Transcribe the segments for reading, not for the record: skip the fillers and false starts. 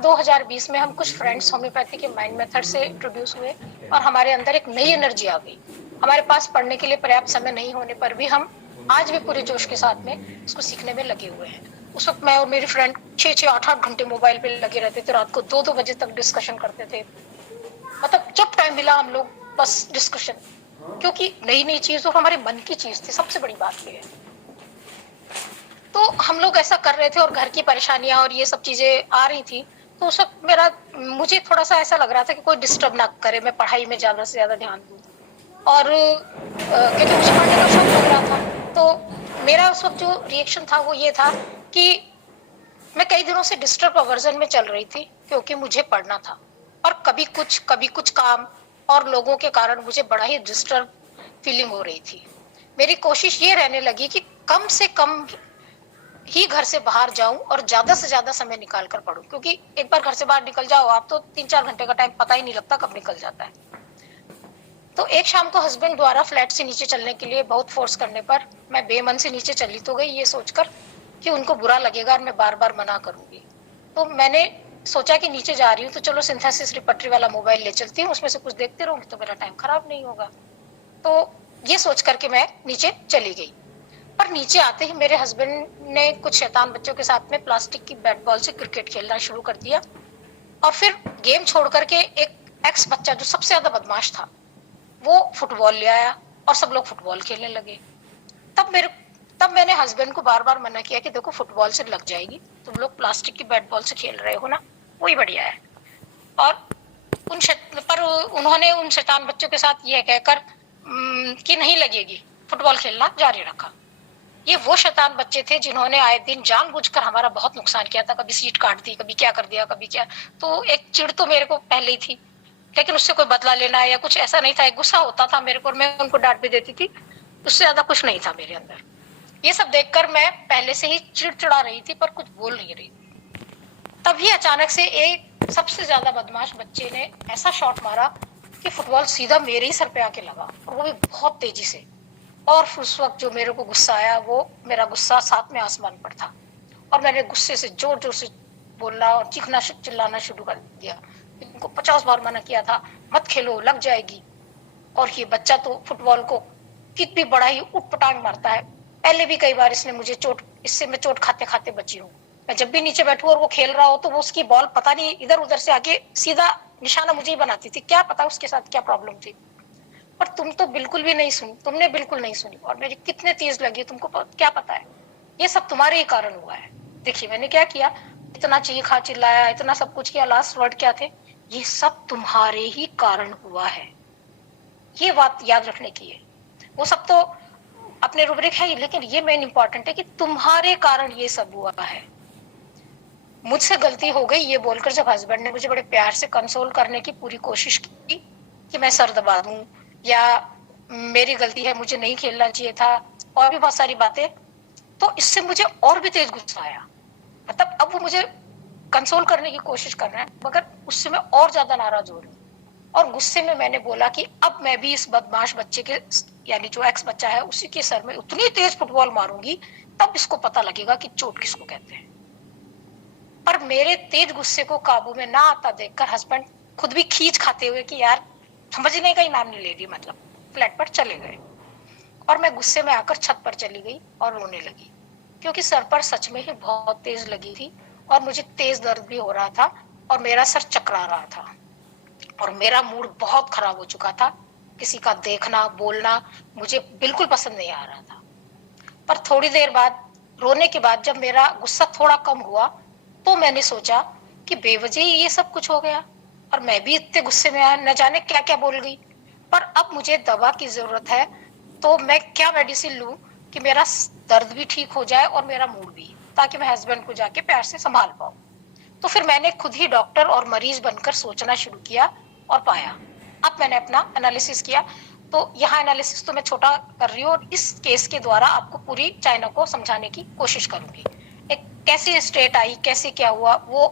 2020 में हम कुछ फ्रेंड्स होम्योपैथी के माइंड मेथड से इंट्रोड्यूस हुए और हमारे अंदर एक नई एनर्जी आ गई। हमारे पास पढ़ने के लिए पर्याप्त समय नहीं होने पर भी हम आज भी पूरे जोश के साथ में इसको सीखने में लगे हुए हैं। उस वक्त मैं और मेरी फ्रेंड 6-6, 8-8 घंटे मोबाइल पे लगे रहते थे, रात को 2-2 बजे तक डिस्कशन करते थे। मतलब जब टाइम मिला हम लोग बस डिस्कशन, क्योंकि नई नई चीज और हमारे मन की चीज थी। सबसे बड़ी बात ये है, तो हम लोग ऐसा कर रहे थे और घर की परेशानियां और ये सब चीजें आ रही थी। तो उस वक्त मुझे थोड़ा सा ऐसा लग रहा था कि कोई डिस्टर्ब ना करे, मैं पढ़ाई में ज्यादा से ज्यादा ध्यान दूं। और क्योंकि मुझे पढ़ने का शौक लग रहा था, तो मेरा उस वक्त जो रिएक्शन था वो ये था कि मैं कई दिनों से डिस्टर्ब अवर्जन में चल रही थी, क्योंकि मुझे पढ़ना था। और कभी कुछ काम और लोगों के कारण मुझे बड़ा ही डिस्टर्ब फीलिंग हो रही थी। मेरी कोशिश ये रहने लगी कि कम से कम ही घर से बाहर जाऊं और ज्यादा से ज्यादा समय निकाल कर पढूं, क्योंकि एक बार घर से बाहर निकल जाओ आप तो 3-4 घंटे का टाइम पता ही नहीं लगता कब निकल जाता है। तो एक शाम को हस्बैंड द्वारा फ्लैट से नीचे चलने के लिए बहुत फोर्स करने पर मैं बेमन से नीचे चली तो गई, ये सोचकर कि उनको बुरा लगेगा और मैं बार बार मना करूंगी। तो मैंने सोचा कि नीचे जा रही हूँ तो चलो सिंथेसिस रिपट्री वाला मोबाइल ले चलती हूँ, उसमें से कुछ देखते रहूंगी तो मेरा टाइम खराब नहीं होगा। तो ये सोच करके मैं नीचे चली गई। पर नीचे आते ही मेरे हस्बैंड ने कुछ शैतान बच्चों के साथ में प्लास्टिक की बैट बॉल से क्रिकेट खेलना शुरू कर दिया। और फिर गेम छोड़ करके एक एक्स बच्चा जो सबसे ज्यादा बदमाश था वो फुटबॉल ले आया और सब लोग फुटबॉल खेलने लगे। तब मेरे तब मैंने हस्बैंड को बार बार मना किया कि देखो फुटबॉल से लग जाएगी, तुम लोग प्लास्टिक की बैट बॉल से खेल रहे हो ना, वही बढ़िया है। और पर उन्होंने उन शैतान बच्चों के साथ यह कहकर कि नहीं लगेगी, फुटबॉल खेलना जारी रखा। ये वो शैतान बच्चे थे जिन्होंने आए दिन जानबूझकर हमारा बहुत नुकसान किया था, कभी सीट काट दी, कभी क्या कर दिया, कभी क्या। तो एक चिढ़ तो मेरे को पहले ही थी, लेकिन उससे कोई बदला लेना या कुछ ऐसा नहीं था। एक गुस्सा होता था मेरे को और मैं उनको डांट भी देती थी, उससे ज्यादा कुछ नहीं था मेरे अंदर। ये सब देखकर मैं पहले से ही चिड़चिड़ा रही थी पर कुछ बोल नहीं रही थी। तभी अचानक से एक सबसे ज्यादा बदमाश बच्चे ने ऐसा शॉट मारा कि फुटबॉल सीधा मेरे ही सर पे आके लगा, और वो भी बहुत तेजी से। और उस वक्त जो मेरे को गुस्सा आया, वो मेरा गुस्सा साथ में आसमान पर था। और मैंने गुस्से से जोर जोर से बोलना और चीखना चिल्लाना शुरू कर दिया। इनको 50 बार मना किया था, मत खेलो लग जाएगी। और ये बच्चा तो फुटबॉल को कितनी बड़ा ही उठपटांग मारता है। पहले भी कई बार इससे मैं चोट खाते खाते बची हूँ। मैं जब भी नीचे बैठू और वो खेल रहा हो तो वो उसकी बॉल पता नहीं इधर उधर से आके सीधा निशाना मुझे ही बनाती थी। क्या पता उसके साथ क्या प्रॉब्लम थी। पर तुम तो बिल्कुल भी नहीं सुनी, तुमने बिल्कुल नहीं सुनी, और मेरी कितने तेज लगी तुमको क्या पता है। ये सब तुम्हारे ही कारण हुआ है। देखिए मैंने क्या किया, इतना चीखा चिल्लाया, इतना सब कुछ किया, लास्ट वर्ड क्या थे, ये सब तुम्हारे ही कारण हुआ है। ये बात याद रखने की है। वो सब तो अपने रूब्रिक है, लेकिन ये मेन इंपॉर्टेंट है कि तुम्हारे कारण ये सब हुआ है। मुझसे गलती हो गई ये बोलकर जब हस्बैंड ने मुझे बड़े प्यार से कंसोल करने की पूरी कोशिश की कि मैं सर दबा दूं या मेरी गलती है, मुझे नहीं खेलना चाहिए था, और भी बहुत सारी बातें, तो इससे मुझे और भी तेज गुस्सा आया। मतलब अब वो मुझे कंसोल करने की कोशिश कर रहे हैं, मगर उससे मैं और ज्यादा नाराज हो रही हूँ। और गुस्से में मैंने बोला कि अब मैं भी इस बदमाश बच्चे के, यानी जो एक्स बच्चा है, उसी के सर में उतनी तेज फुटबॉल मारूंगी तब इसको पता लगेगा कि चोट किसको कहते हैं। पर मेरे तेज गुस्से को काबू में ना आता देखकर हस्बैंड खुद भी खींच खाते हुए कि यार समझने का ही नाम नहीं ले रही, मतलब फ्लैट पर चले गए। और मैं गुस्से में आकर छत पर चली गई और रोने लगी, क्योंकि सर पर सच में ही बहुत तेज लगी थी और मुझे तेज दर्द भी हो रहा था और मेरा सर चकरा रहा था और मेरा मूड बहुत खराब हो चुका था। किसी का देखना बोलना मुझे बिल्कुल पसंद नहीं आ रहा था। पर थोड़ी देर बाद, रोने के बाद, जब मेरा गुस्सा थोड़ा कम हुआ तो मैंने सोचा कि बेवजह ही ये सब कुछ हो गया और मैं भी इतने गुस्से में न जाने क्या क्या बोल गई। पर अब मुझे दवा की जरूरत है, तो मैं क्या मेडिसिन लूं कि मेरा दर्द भी ठीक हो जाए और मेरा मूड भी, ताकि मैं हस्बैंड को जाके प्यार से संभाल पाऊं। तो फिर मैंने खुद ही डॉक्टर और मरीज बनकर सोचना शुरू किया और पाया। अब मैंने अपना एनालिसिस किया। तो यहाँ एनालिसिस तो मैं छोटा कर रही हूँ और इस केस के द्वारा आपको पूरी चाइना को समझाने की कोशिश करूंगी। एक कैसी स्टेट आई, कैसे क्या हुआ, वो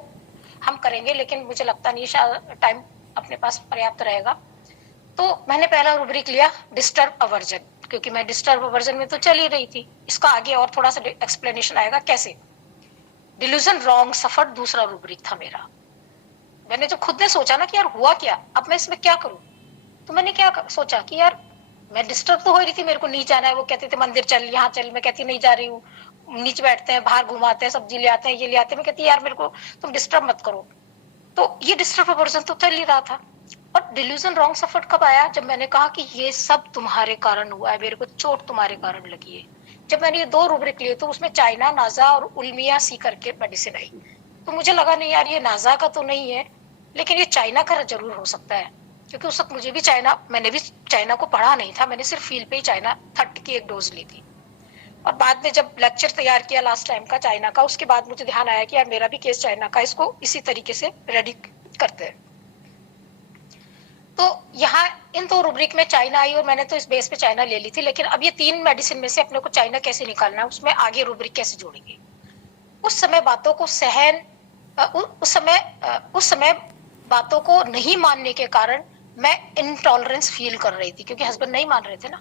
हम करेंगे, लेकिन मुझे लगता नहीं शायद टाइम अपने पास पर्याप्त रहेगा। तो मैंने पहला रूब्रिक लिया डिस्टर्ब अवर्जन, क्योंकि मैं डिस्टर्ब अवर्जन में तो चल ही रही थी। इसका आगे और थोड़ा सा एक्सप्लेनेशन आएगा कैसे। डिल्यूजन रॉन्ग सफर दूसरा रूब्रिक था मेरा। मैंने जब खुद ने सोचा ना कि यार हुआ क्या, अब मैं इसमें क्या करूं, तो मैंने क्या सोचा कि यार मैं डिस्टर्ब तो हो रही थी, मेरे को नहीं जाना है, वो कहते थे मंदिर चल, यहाँ चल, मैं कहती नहीं जा रही हूँ, नीचे बैठते हैं, बाहर घुमाते हैं, सब्जी ले आते हैं, ये ले आते हैं, मैं कहती यार मेरे को तुम डिस्टर्ब मत करो। तो ये डिस्टर्ब वर्जन तो चल ही रहा था। और डिल्यूजन रॉन्ग सफर कब आया, जब मैंने कहा कि ये सब तुम्हारे कारण हुआ है, मेरे को चोट तुम्हारे कारण लगी है। जब मैंने ये 2 रूब्रिक लिए तो उसमें चाइना, नाजा और उल्मिया सी करके मेडिसिन आई, तो मुझे लगा नहीं यार ये नाजा का तो नहीं है, लेकिन ये चाइना का जरूर हो सकता है, क्योंकि उस वक्त मुझे भी चाइना, मैंने भी चाइना को पढ़ा नहीं था, मैंने सिर्फ फील्ड पे ही चाइना 30 की एक डोज ली थी। और बाद में जब लेक्चर तैयार किया लास्ट टाइम का चाइना का, उसके बाद मुझे ध्यान आया कि यार मेरा भी केस चाइना का, इसको इसी तरीके से रेडी करते हैं। तो यहाँ इन 2 रूब्रिक में चाइना आई और मैंने तो इस बेस पे चाइना ले ली थी, लेकिन अब ये 3 मेडिसिन में से अपने को चाइना कैसे निकालना है, उसमें आगे रूब्रिक कैसे जोड़ेंगे। उस समय बातों को सहन, उस समय बातों को नहीं मानने के कारण मैं इनटॉलरेंस फील कर रही थी, क्योंकि हस्बैंड नहीं मान रहे थे ना।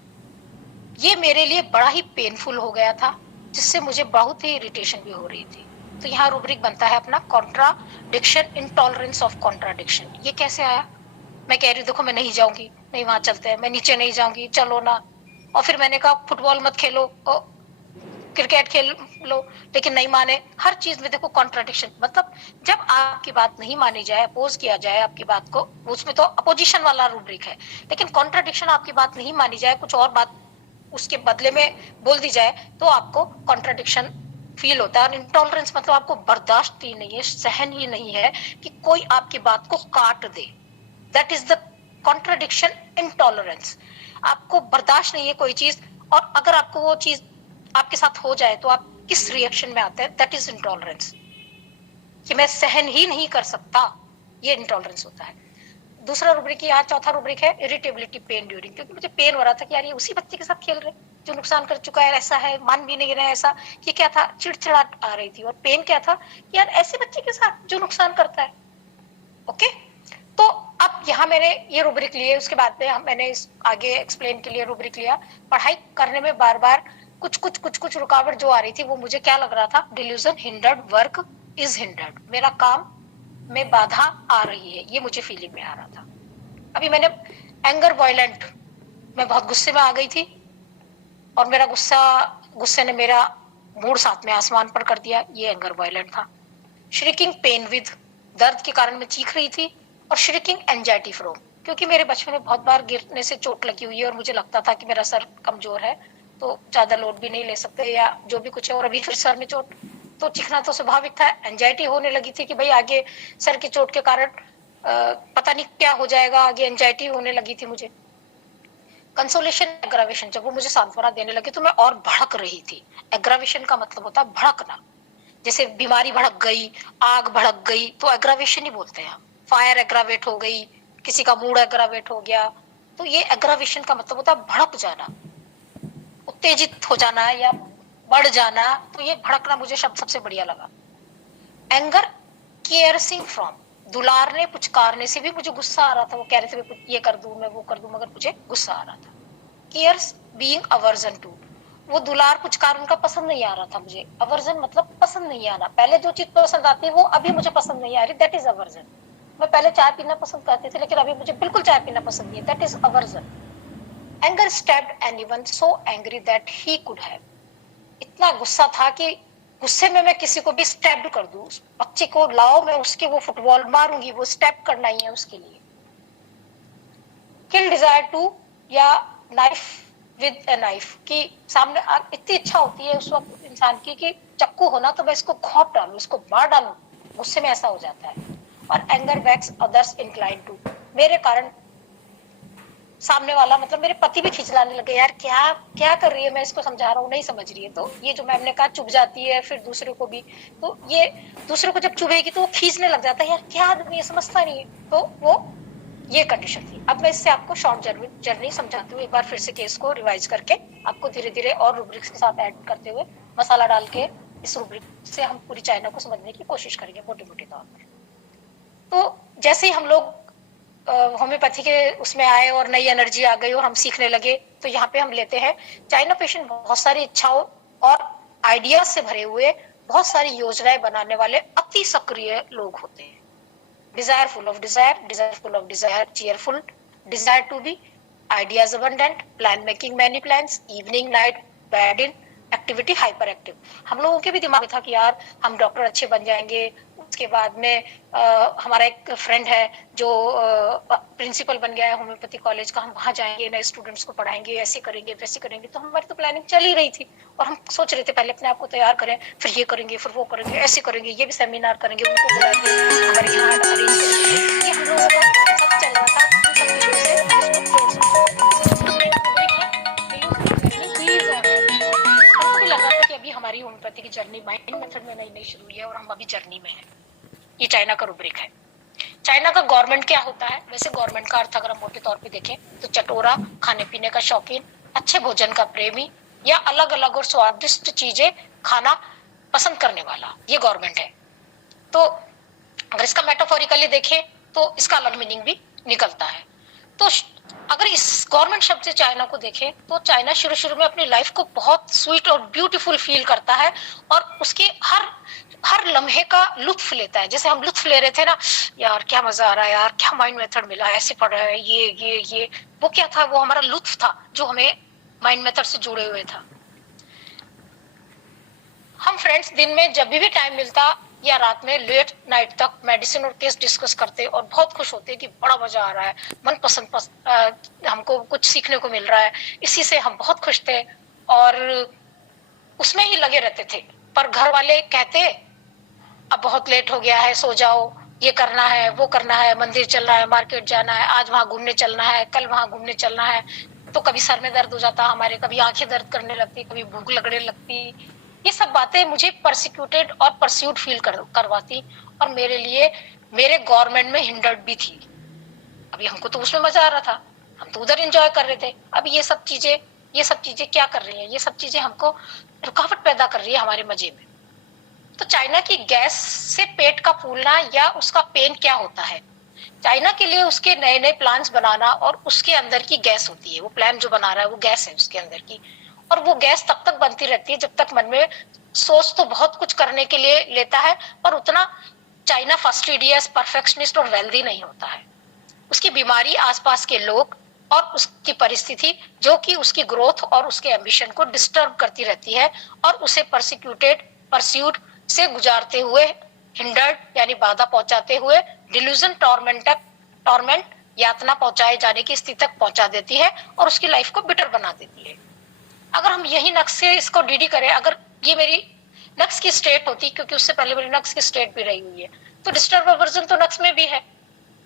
ये मेरे लिए बड़ा ही पेनफुल हो गया था, जिससे मुझे बहुत ही इरिटेशन भी हो रही थी। तो यहाँ रूब्रिक बनता है अपना कॉन्ट्राडिक्शन, इनटॉलरेंस ऑफ कॉन्ट्राडिक्शन। ये कैसे आया, मैं कह रही देखो मैं नहीं जाऊंगी, नहीं वहां चलते हैं, मैं नीचे नहीं जाऊंगी, चलो ना। और फिर मैंने कहा फुटबॉल मत खेलो, क्रिकेट खेल लो, लेकिन नहीं माने। हर चीज में देखो कॉन्ट्राडिक्शन, मतलब जब आपकी बात नहीं मानी जाए, अपोज किया जाए आपकी बात को, उसमें तो अपोजिशन वाला रूब्रिक है। लेकिन कॉन्ट्राडिक्शन, आपकी बात नहीं मानी जाए, कुछ और बात उसके बदले में बोल दी जाए, तो आपको कॉन्ट्राडिक्शन फील होता है। और इंटॉलरेंस मतलब आपको बर्दाश्त ही नहीं है, सहन ही नहीं है कि कोई आपकी बात को काट दे। That is the contradiction, intolerance. आपको बर्दाश्त नहीं है कोई चीज, और अगर आपको वो चीज आपके साथ हो जाए तो आप किस रिएक्शन में आते हैं, दैट इज इंटॉलरेंस। कि मैं सहन ही नहीं कर सकता, ये इंटॉलरेंस होता है। दूसरा रूब्रिक, यहाँ चौथा रूब्रिक है इरिटेबिलिटी, पेन ड्यूरिंग, क्योंकि मुझे पेन हो रहा था कि यार ये उसी बच्चे के साथ खेल रहे जो नुकसान कर चुका है, ऐसा है, मान भी नहीं रहे ऐसा। ये क्या था, चिड़चिड़ाहट आ रही थी। और पेन क्या था कि यार ऐसे बच्चे के साथ जो नुकसान करता है। ओके, तो अब यहाँ मैंने ये रूब्रिक लिए, उसके बाद में मैंने इस आगे एक्सप्लेन के लिए रूब्रिक लिया। पढ़ाई करने में बार बार कुछ रुकावट जो आ रही थी, वो मुझे क्या लग रहा था, delusion hindered work is hindered, मेरा काम में बाधा आ रही है, ये मुझे फीलिंग में आ रहा था। अभी मैंने एंगर वायलेंट, मैं बहुत गुस्से में आ गई थी, और मेरा गुस्से ने मेरा मूड साथ में आसमान पर कर दिया, ये एंगर वायलेंट था। श्रिकिंग पेन विद, दर्द के कारण मैं चीख रही थी। और श्रिकिंग एंजाइटी फ्रॉम, क्योंकि मेरे बचपन में बहुत बार गिरने से चोट लगी हुई है, और मुझे लगता था कि मेरा सर कमजोर है, तो ज्यादा लोड भी नहीं ले सकते या जो भी कुछ है, और अभी फिर सर में चोट, तो चीखना तो स्वाभाविक था। एंजाइटी होने लगी थी कि भाई आगे सर की चोट के कारण पता नहीं क्या हो जाएगा, आगे एंजाइटी होने लगी थी मुझे। कंसोलेशन एग्रावेशन, जब वो मुझे सांत्वना देने लगे तो मैं और भड़क रही थी। एग्रावेशन का मतलब होता है भड़कना, जैसे बीमारी भड़क गई, आग भड़क गई, तो एग्रावेशन ही बोलते हैं हम। फायर एग्रावेट हो गई, किसी का मूड एग्रावेट हो गया, तो ये एग्रावेशन का मतलब होता है भड़क जाना, उत्तेजित हो जाना या बढ़ जाना। तो ये भड़कना मुझे शब्द सबसे बढ़िया लगा। एंगर केयरसिंग फ्रॉम, दुलारने पुचकारने से भी मुझे गुस्सा आ रहा था। वो कह रहे थे मैं ये कर दूं, मैं वो कर दूं, मगर मुझे गुस्सा आ रहा था। केयर्स बीइंग अवर्जन टू, वो दुलार पुचकार उनका पसंद नहीं आ रहा था मुझे। अवर्जन मतलब पसंद नहीं आना, पहले जो चीज पसंद आती है वो अभी मुझे पसंद नहीं आ रही, दैट इज अवर्जन। मैं पहले चाय पीना पसंद करती थी, लेकिन अभी मुझे बिल्कुल चाय पीना पसंद नहीं है, that is aversion. Anger stabbed anyone so angry that he could have, इतना गुस्सा था कि गुस्से में मैं किसी को भी स्टैब कर दूं, उस बच्चे को लाओ, मैं उसके वो फुटबॉल मारूंगी, वो स्टैब करना ही है उसके लिए। किल डिजायर टू, या नाइफ विद ए नाइफ, कि सामने इतनी इच्छा होती है उस वक्त इंसान की कि चक्कू होना तो मैं इसको घोंप डालूं, इसको मार डालूं, गुस्से में ऐसा हो जाता है। और anger wax others incline to, मेरे कारण सामने वाला, मतलब मेरे पति भी खिंचलाने लगे, यार क्या क्या कर रही है, मैं इसको समझा रहा हूँ नहीं समझ रही है। तो ये जो मैम ने कहा चुभ जाती है, फिर दूसरे को भी, तो ये दूसरे को जब चुभेगी तो वो खींचने लग जाता है, यार क्या आदमी है, समझता नहीं है। तो वो ये कंडीशन थी। अब मैं इससे आपको शॉर्ट जर्नी समझाती हूँ, एक बार फिर से केस को रिवाइज करके आपको धीरे धीरे और रूब्रिक्स के साथ ऐड करते हुए, मसाला डाल के इस रूब्रिक से हम पूरी चाइना को समझने की कोशिश करेंगे मोटे मोटे तौर पर। तो जैसे ही हम लोग होम्योपैथी के उसमें आए और नई एनर्जी आ गई और हम सीखने लगे, तो यहाँ पे हम लेते हैं चाइना पेशेंट बहुत सारी इच्छाओं और आइडियाज से भरे हुए, बहुत सारी योजनाएं बनाने वाले अति सक्रिय लोग होते हैं। desire full of desire, desire full of desire, cheerful, desire to be, ideas abundant, plan making many plans, evening night bad in, activity hyper active. हम लोगों के भी दिमाग में था कि यार हम डॉक्टर अच्छे बन जाएंगे। उसके बाद में हमारा एक फ्रेंड है जो प्रिंसिपल बन गया है होम्योपैथी कॉलेज का, हम वहां जाएंगे, नए स्टूडेंट्स को पढ़ाएंगे, ऐसे करेंगे वैसे करेंगे। तो हमारी तो प्लानिंग चल ही रही थी और हम सोच रहे थे पहले अपने आप को तैयार करें, फिर ये करेंगे, फिर वो करेंगे, ऐसे करेंगे, ये भी सेमिनार करेंगे, उनको बुला के हमारे यहाँ अरेंज करेंगे। ये हम लोगों का सब चल रहा था। इन सब चीजों से हमको भी लगा था कि अभी हमारी होम्योपैथी की जर्नी माइंड मेथड में नई नई शुरू हुई है और हम अभी जर्नी में है। ये चाइना का रूब्रिक है। चाइना का गवर्नमेंट क्या होता है? वैसे गवर्नमेंट का अर्थ अगर हम मोटे तौर पे देखें तो चटोरा, खाने पीने का शौकीन, अच्छे भोजन का प्रेमी या अलग अलग और स्वादिष्ट चीजें खाना पसंद करने वाला, ये गवर्नमेंट है। तो अगर इसका मेटाफोरिकली देखें तो इसका अलग मीनिंग भी निकलता है। तो अगर इस गवर्नमेंट शब्द से चाइना को देखें तो चाइना शुरू शुरू में अपनी लाइफ को बहुत स्वीट और ब्यूटीफुल फील करता है और उसके हर लम्हे का लुत्फ लेता है। जैसे हम लुत्फ ले रहे थे ना, यार क्या मजा आ रहा है, यार क्या माइंड मेथड मिला, ऐसे पढ़ रहा है, ये वो क्या था? वो हमारा लुत्फ था जो हमें माइंड मेथड से जुड़े हुए था। हम फ्रेंड्स दिन में जब भी टाइम मिलता या रात में लेट नाइट तक मेडिसिन और केस डिस्कस करते और बहुत खुश होते कि बड़ा मजा आ रहा है, मनपसंद हमको कुछ सीखने को मिल रहा है, इसी से हम बहुत खुश थे और उसमें ही लगे रहते थे। पर घर वाले कहते अब बहुत लेट हो गया है, सो जाओ, ये करना है, वो करना है, मंदिर चलना है, मार्केट जाना है, आज वहां घूमने चलना है, कल वहां घूमने चलना है। तो कभी सर में दर्द हो जाता हमारे, कभी आंखें दर्द करने लगती, कभी भूख लगने लगती। ये सब बातें मुझे परसिक्यूटेड और परस्यूड फील करवाती और मेरे लिए मेरे गवर्नमेंट में हिंडर्ड भी थी। अभी हमको तो उसमें मजा आ रहा था, हम तो उधर एंजॉय कर रहे थे। अब ये सब चीजें क्या कर रही है? ये सब चीजें हमको रुकावट पैदा कर रही है हमारे मजे में। तो चाइना की गैस से पेट का फूलना या उसका पेन क्या होता है? चाइना के लिए उसके नए नए प्लान्स बनाना और उसके अंदर की गैस होती है। वो प्लान जो बना रहा है वो गैस है उसके अंदर की, और वो गैस तब तक बनती रहती है जब तक मन में सोच तो बहुत कुछ करने के लिए लेता है पर उतना चाइना फास्टिडियस, परफेक्शनिस्ट और वेल्दी नहीं होता है। उसकी बीमारी आसपास के लोग और उसकी परिस्थिति जो कि उसकी ग्रोथ और उसके एम्बिशन को डिस्टर्ब करती रहती है और उसे परस्यूट से गुजारते हुए, हिंडर्ड यानी बाधा पहुंचाते हुए, डिल्यूजन टॉर्मेंट यातना पहुंचाए जाने की स्थिति तक पहुंचा देती है और उसकी लाइफ को बिटर बना देती है। अगर हम यही नक्श से इसको डीडी करें, अगर ये मेरी नक्श की स्टेट होती, क्योंकि उससे पहले मेरी नक्श की स्टेट भी रही हुई है, तो डिस्टर्ब वर्जन तो नक्श में भी है।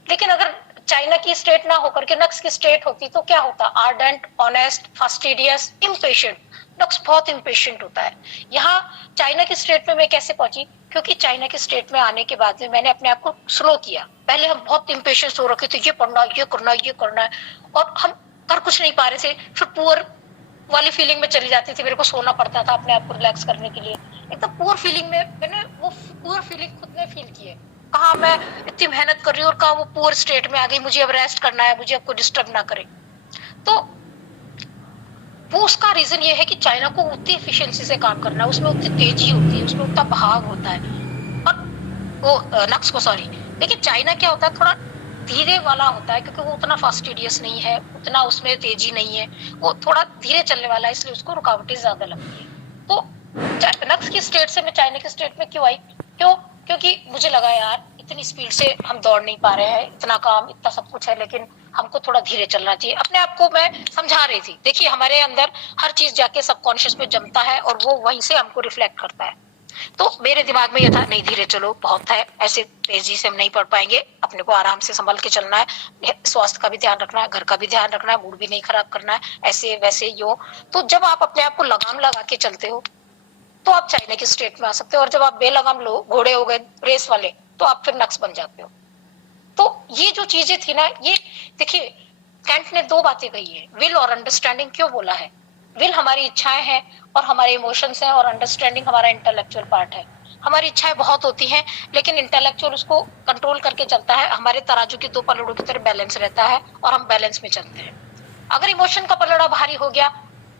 लेकिन अगर चाइना की स्टेट ना होकर के नक्श की स्टेट होती तो क्या होता? Ardent, honest, fastidious, impatient. नक्श बहुत इम्पेशेंट होता है। यहाँ चाइना की स्टेट में मैं कैसे पहुंची? क्योंकि चाइना की स्टेट में आने के बाद में मैंने अपने आप को स्लो किया। पहले हम बहुत इम्पेशेंट हो रखे थे, ये पढ़ना, ये करना, ये करना है, और हम कर कुछ नहीं पा रहे थे। फिर पुअर वाली फीलिंग में चली जाती थी, मेरे को सोना पड़ता था अपने आप को रिलैक्स करने के लिए। एकदम पुअर फीलिंग में मैंने वो पुअर फीलिंग खुद में फील की है। कहा मैं इतनी मेहनत कर रही हूँ और कहा वो पुअर स्टेट में आ गई, मुझे अब रेस्ट करना है, मुझे अब कोई डिस्टर्ब ना करे। तो वो उसका रीजन ये है कि चाइना को उतनी एफिशिएंसी से काम करना है, उसमें उतनी तेजी होती है, उसमें उतना बहाव होता है। और वो नक्स को सॉरी, लेकिन चाइना क्या होता है, थोड़ा धीरे वाला होता है, क्योंकि वो उतना फास्टिडियस नहीं है, उतना उसमें तेजी नहीं है, वो थोड़ा धीरे चलने वाला है, इसलिए उसको रुकावटें ज्यादा लगती है। तो नक्स की स्टेट से मैं चाइना की स्टेट में क्यों आई? क्योंकि मुझे लगा यार इतनी स्पीड से हम दौड़ नहीं पा रहे हैं, इतना काम, इतना सब कुछ है, लेकिन हमको थोड़ा धीरे चलना चाहिए। अपने आप को मैं समझा रही थी। देखिए हमारे अंदर हर चीज जाके सबकॉन्शियस में जमता है और वो वहीं से हमको रिफ्लेक्ट करता है। तो मेरे दिमाग में ये था, नहीं धीरे चलो, बहुत है, ऐसे तेजी से हम नहीं पढ़ पाएंगे, अपने को आराम से संभल के चलना है, स्वास्थ्य का भी ध्यान रखना है, घर का भी ध्यान रखना है, मूड भी नहीं खराब करना है, ऐसे वैसे यो। तो जब आप अपने आप को लगाम लगा के चलते हो तो आप चाइना की स्टेट में आ सकते हो, और जब आप बेलगाम घोड़े हो गए रेस वाले तो आप फिर नक्स बन जाते हो। तो ये जो चीजें थी ना, ये देखिए कैंट ने दो बातें कही है, विल और अंडरस्टैंडिंग। क्यों बोला है? विल हमारी इच्छाएं हैं और हमारे इमोशंस हैं, और अंडरस्टैंडिंग हमारा इंटेलेक्चुअल पार्ट है। हमारी इच्छाएं बहुत होती हैं लेकिन इंटेलेक्चुअल उसको कंट्रोल करके चलता है, हमारे तराजू के दो पलड़ों की तरह बैलेंस रहता है और हम बैलेंस में चलते हैं। अगर इमोशन का पलड़ा भारी हो गया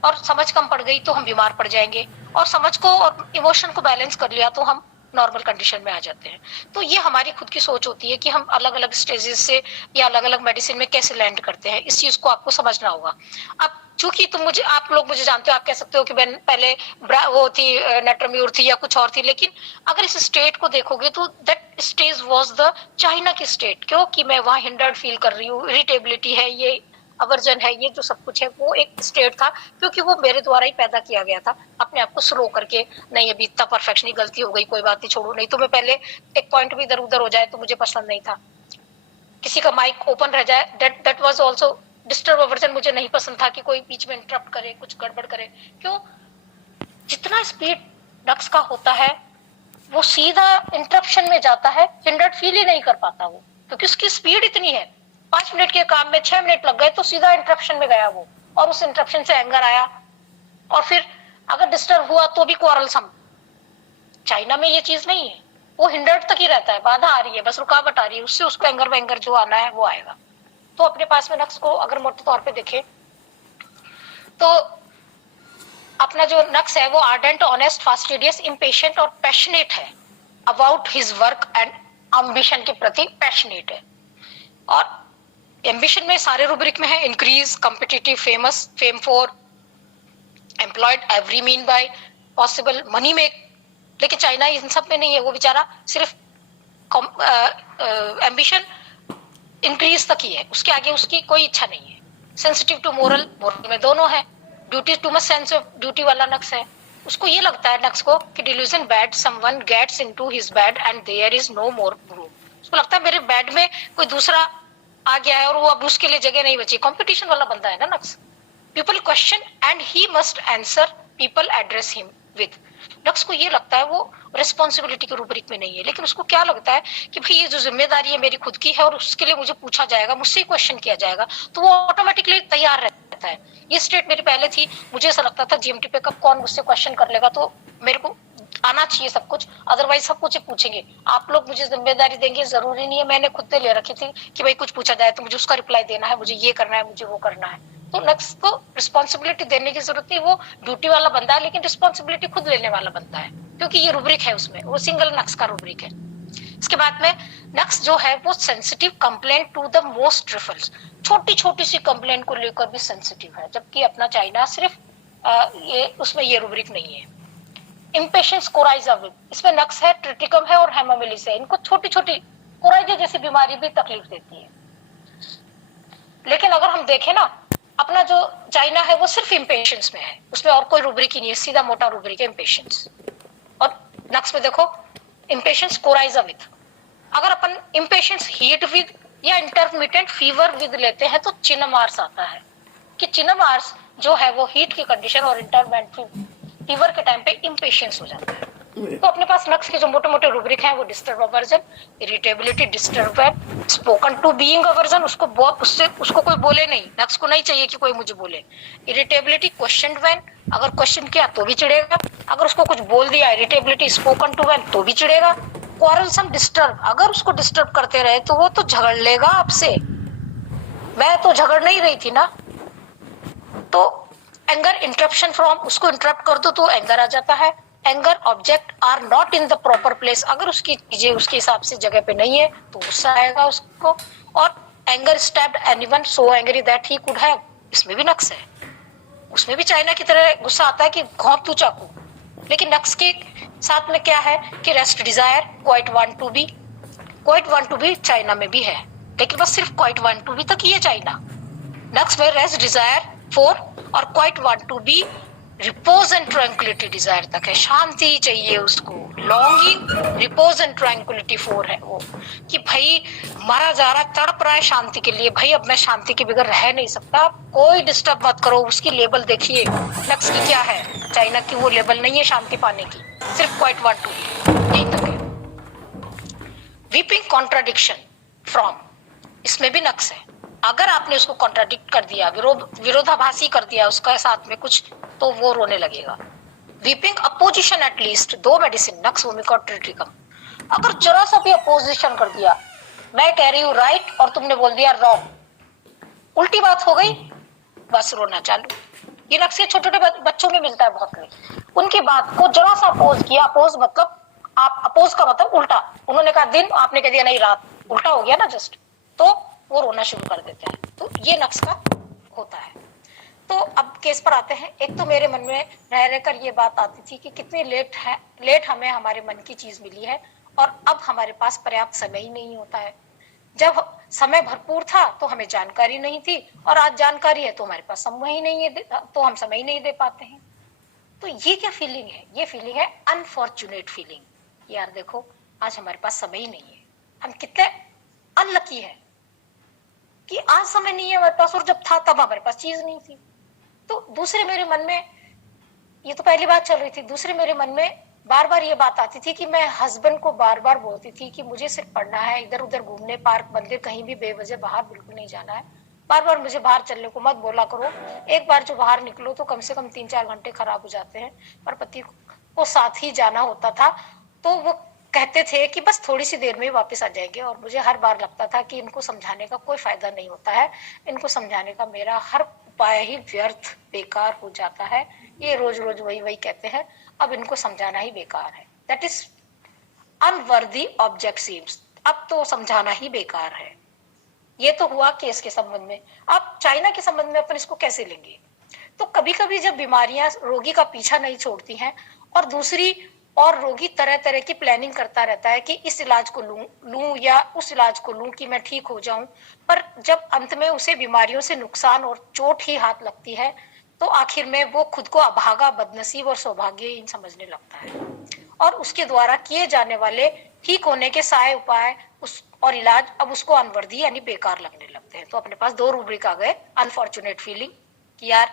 और समझ कम पड़ गई तो हम बीमार पड़ जाएंगे, और समझ को और इमोशन को बैलेंस कर लिया तो हम नॉर्मल कंडीशन में आ जाते हैं। तो ये हमारी खुद की सोच होती है कि हम अलग अलग स्टेजेस से या अलग अलग मेडिसिन में कैसे लैंड करते हैं, इस चीज को आपको समझना होगा। अब चूंकि तुम मुझे, आप लोग मुझे जानते हो, आप कह सकते हो कि मैं पहले वो थी नेट्रम्यूर थी या कुछ और थी, लेकिन अगर इस स्टेट को देखोगे तो that stage was the China की स्टेट। क्यों कि मैं वहां हिंडर्ड फील कर रही हूँ, इरिटेबिलिटी है, ये अवर्जन है, ये जो सब कुछ है वो एक स्टेट था, क्योंकि वो मेरे द्वारा ही पैदा किया गया था, अपने आप को स्लो करके। नहीं अभी इतना परफेक्शन नहीं, गलती हो गई, कोई बात नहीं, छोड़ो। नहीं तो मैं पहले एक पॉइंट भी इधर उधर हो जाए तो मुझे पसंद नहीं था, किसी का माइक ओपन रह जाए, that was also disturb aversion. मुझे नहीं पसंद था कि कोई बीच में इंटरप्ट करे, कुछ गड़बड़ करे। क्यों, जितना स्पीड डक्स का होता है वो सीधा इंटरप्शन में जाता है, हिंडर्ड फील ही नहीं कर पाता वो, क्योंकि उसकी स्पीड इतनी है। 5 मिनट के काम में 6 मिनट लग गए तो सीधा इंटरप्शन में गया वो, और उस इंटरप्शन से एंगर आया, और फिर अगर डिस्टर्ब हुआ तो भी क्वारलसम। चाइना में ये चीज नहीं है, वो हिंडर्ड तक ही रहता है, बाधा आ रही है, बस रुकावट आ रही है, उससे उसको एंगर वेंगर जो आना है वो आएगा। तो अपने पास में नक्स को अगर मोटे तौर पे देखें तो अपना जो नक्स है वो आर्डेंट, ऑनेस्ट, फास्टिडियस, इम्पेशेंट और पैशनेट है about his work and ambition के प्रति पैशनेट है। और एम्बिशन में सारे रूब्रिक में है, increase, competitive, famous, fame for, employed every mean by possible, money make. लेकिन चाइना इन सब में नहीं है, वो बेचारा सिर्फ एम्बिशन इंक्रीज तक ही है, उसके आगे उसकी कोई इच्छा नहीं है। सेंसिटिव टू मोरल, मोरल में दोनों है, duty, too much sense of duty वाला नक्स है। उसको ये लगता है नक्स को कि delusion bed, someone gets into his bed and there is no more room. उसको लगता है मेरे बैड में कोई दूसरा आ गया है और वो अब उसके लिए जगह नहीं बची। कंपटीशन वाला बंदा है ना Nux. People question and he must answer, people address him with. Nux को ये लगता है वो रिस्पॉन्सिबिलिटी के रूब्रिक में नहीं है, लेकिन उसको क्या लगता है कि भाई ये जो जिम्मेदारी है मेरी खुद की है और उसके लिए मुझे पूछा जाएगा, मुझसे क्वेश्चन किया जाएगा, तो वो ऑटोमेटिकली तैयार रहता है। ये स्टेट मेरी पहले थी, मुझे ऐसा लगता था जीएमटी पे कब कौन मुझसे क्वेश्चन कर लेगा, तो मेरे को आना चाहिए सब कुछ, अदरवाइज सब कुछ पूछेंगे। आप लोग मुझे जिम्मेदारी देंगे, जरूरी नहीं है, मैंने खुद से ले रखी थी कि भाई कुछ पूछा जाए तो मुझे उसका रिप्लाई देना है, मुझे ये करना है, मुझे वो करना है। तो नक्स को रिस्पॉन्सिबिलिटी देने की जरूरत नहीं, वो ड्यूटी वाला बंदा है, लेकिन रिस्पॉन्सिबिलिटी खुद लेने वाला बंदा है, क्योंकि ये रूब्रिक है उसमें, वो सिंगल नक्स का रूब्रिक है। इसके बाद में नक्स जो है वो sensitive, complaint to the most रिफल्स, छोटी छोटी सी कंप्लेंट को लेकर भी सेंसिटिव है, जबकि अपना चाइना सिर्फ ये उसमें ये रूब्रिक नहीं है। इम्पेशेंस, कोराइजा, इसमें नक्स है, ट्रिटिकम है और हेमामिलिस है। इनको छोटी छोटी कोराइजा जैसी बीमारी भी तकलीफ देती है। लेकिन अगर हम देखें ना, अपना जो चाइना है वो सिर्फ इम्पेशेंस में है, उसमें और कोई रूब्रिक ही नहीं है, सीधा मोटा रूब्रिक है इम्पेशेंस। और नक्स में देखो इम्पेशेंस, कोराइजा विद। अगर अपन इम्पेशेंस हीट विद या इंटरमिटेंट फीवर विद लेते हैं तो चिनमार्स आता है, कि चिनमार्स जो है वो हीट की कंडीशन और इंटरमिटेंट फीवर के टाइम पे इम्पेशेंस हो जाता है। तो अपने पास नक्स के जो मोटे मोटे रूब्रिक हैं वो disturb aversion, irritability, disturb, spoken to being aversion, उसको उससे उसको कोई बोले नहीं, नक्स को नहीं चाहिए कि कोई मुझे बोले। इरिटेबिलिटी, क्वेश्चन व्हेन, अगर क्वेश्चन किया तो भी चिढ़ेगा, अगर उसको कुछ बोल दिया, इरिटेबिलिटी, स्पोकन टू व्हेन, तो भी चिढ़ेगा। क्वारलसम, डिस्टर्ब, अगर उसको डिस्टर्ब करते रहे तो वो तो झगड़ लेगा आपसे, मैं तो झगड़ नहीं रही थी ना। तो एंगर, इंटरप्शन फ्रॉम, उसको इंटरप्ट कर दो तो एंगर आ जाता है। Anger, object are not in the proper place, अगर उसकी चीजें उसके हिसाब से जगह पे नहीं है तो गुस्सा आएगा उसको। और anger, stabbed anyone so angry that he could have, इसमें भी नक्स है, उसमें भी चाइना की तरह गुस्सा आता है कि घोंप तू चाकू। लेकिन नक्स के साथ में क्या है कि rest, desire, quiet want to be, quiet want to be China में भी है, लेकिन बस सिर्फ क्वाइट वांट टू बी तक ही है चाइना। नक्स में रेस्ट, डिजायर फोर और quiet want to be, repose and tranquillity desire तक है, शांति चाहिए उसको। Longing, repose and tranquillity for है वो, कि भाई मारा जा रहा, तड़प रहा है शांति के लिए, भाई अब मैं शांति के बगैर रह नहीं सकता, कोई डिस्टर्ब मत करो। उसकी लेबल देखिए नक्स की क्या है, चाइना की वो लेबल नहीं है शांति पाने की, सिर्फ क्वाइट वांट टू बी, यही तक है। वीपिंग, कॉन्ट्राडिक्शन फ्रॉम, इसमें भी नक्स है, अगर आपने उसको कॉन्ट्राडिक्ट कर दिया, विरोधाभासी कर दिया उसका साथ में कुछ, तो वो रोने लगेगा। वीपिंग, अपोजिशन एटलीस्ट, दो मेडिसिन, नक्स, वोमिका और ट्रिटिकम, अगर जरा सा भी अपोजिशन कर दिया, मैं कह रही हूँ राइट और तुमने बोल दिया रॉन्ग, उल्टी बात हो गई, बस रोना चालू। ये नक्स छोटे छोटे बच्चों में मिलता है बहुत में, उनकी बात को जरा सा अपोज किया, अपोज मतलब आप अपोज का मतलब उल्टा, उन्होंने कहा दिन, आपने कह दिया नहीं रात, उल्टा हो गया ना जस्ट, तो वो रोना शुरू कर देते हैं। तो ये नक्स का होता है। तो अब केस पर आते हैं। एक तो मेरे मन में रह रहकर ये बात आती थी कि कितनी लेट हमें हमारे मन की चीज मिली है, और अब हमारे पास पर्याप्त समय ही नहीं होता है। जब समय भरपूर था तो हमें जानकारी नहीं थी, और आज जानकारी है तो हमारे पास समय ही नहीं है, तो हम समय ही नहीं दे पाते हैं। तो ये क्या फीलिंग है? ये फीलिंग है अनफॉर्चुनेट फीलिंग। यार देखो, आज हमारे पास समय ही नहीं है, हम कितने अनलकी है कि आज समय नहीं है हमारे पास, और जब था तब हमारे पास चीज नहीं थी। तो दूसरे मेरे मन में, ये तो पहली बात चल रही थी, दूसरे मेरे मन में बार बार ये बात आती थी कि मैं हस्बैंड को बार बार बोलती थी कि मुझे सिर्फ पढ़ना है, इधर उधर घूमने, पार्क मंदिर, कहीं भी बेवजह बाहर बिल्कुल नहीं जाना है। बार बार मुझे बाहर चलने को मत बोला करो, एक बार जो बाहर निकलो तो कम से कम 3-4 घंटे खराब हो जाते हैं। पर पति को साथ ही जाना होता था, तो वो कहते थे कि बस थोड़ी सी देर में वापस आ जाएंगे, और मुझे हर बार लगता था कि इनको समझाने का कोई फायदा नहीं होता है, इनको समझाने का मेरा हर उपाय ही व्यर्थ बेकार हो जाता है। ये रोज रोज वही वही कहते हैं, अब इनको समझाना ही बेकार है। That is unworthy object seems, अब तो समझाना ही बेकार है। ये तो हुआ केस के संबंध में। अब चाइना के संबंध में अपन इसको कैसे लेंगे? तो कभी कभी जब बीमारियां रोगी का पीछा नहीं छोड़ती हैं, और दूसरी और रोगी तरह तरह की प्लानिंग करता रहता है कि इस इलाज को लूं या उस इलाज को लूं कि मैं ठीक हो जाऊं, पर जब अंत में उसे बीमारियों से नुकसान और चोट ही हाथ लगती है, तो आखिर में वो खुद को अभागा, बदनसीब और सौभाग्यहीन समझने लगता है, और उसके द्वारा किए जाने वाले ठीक होने के सारे उपाय उस और इलाज अब उसको अनवर्दी यानी बेकार लगने लगते हैं। तो अपने पास दो रूब्रिक आ गए, अनफॉर्चुनेट फीलिंग कि यार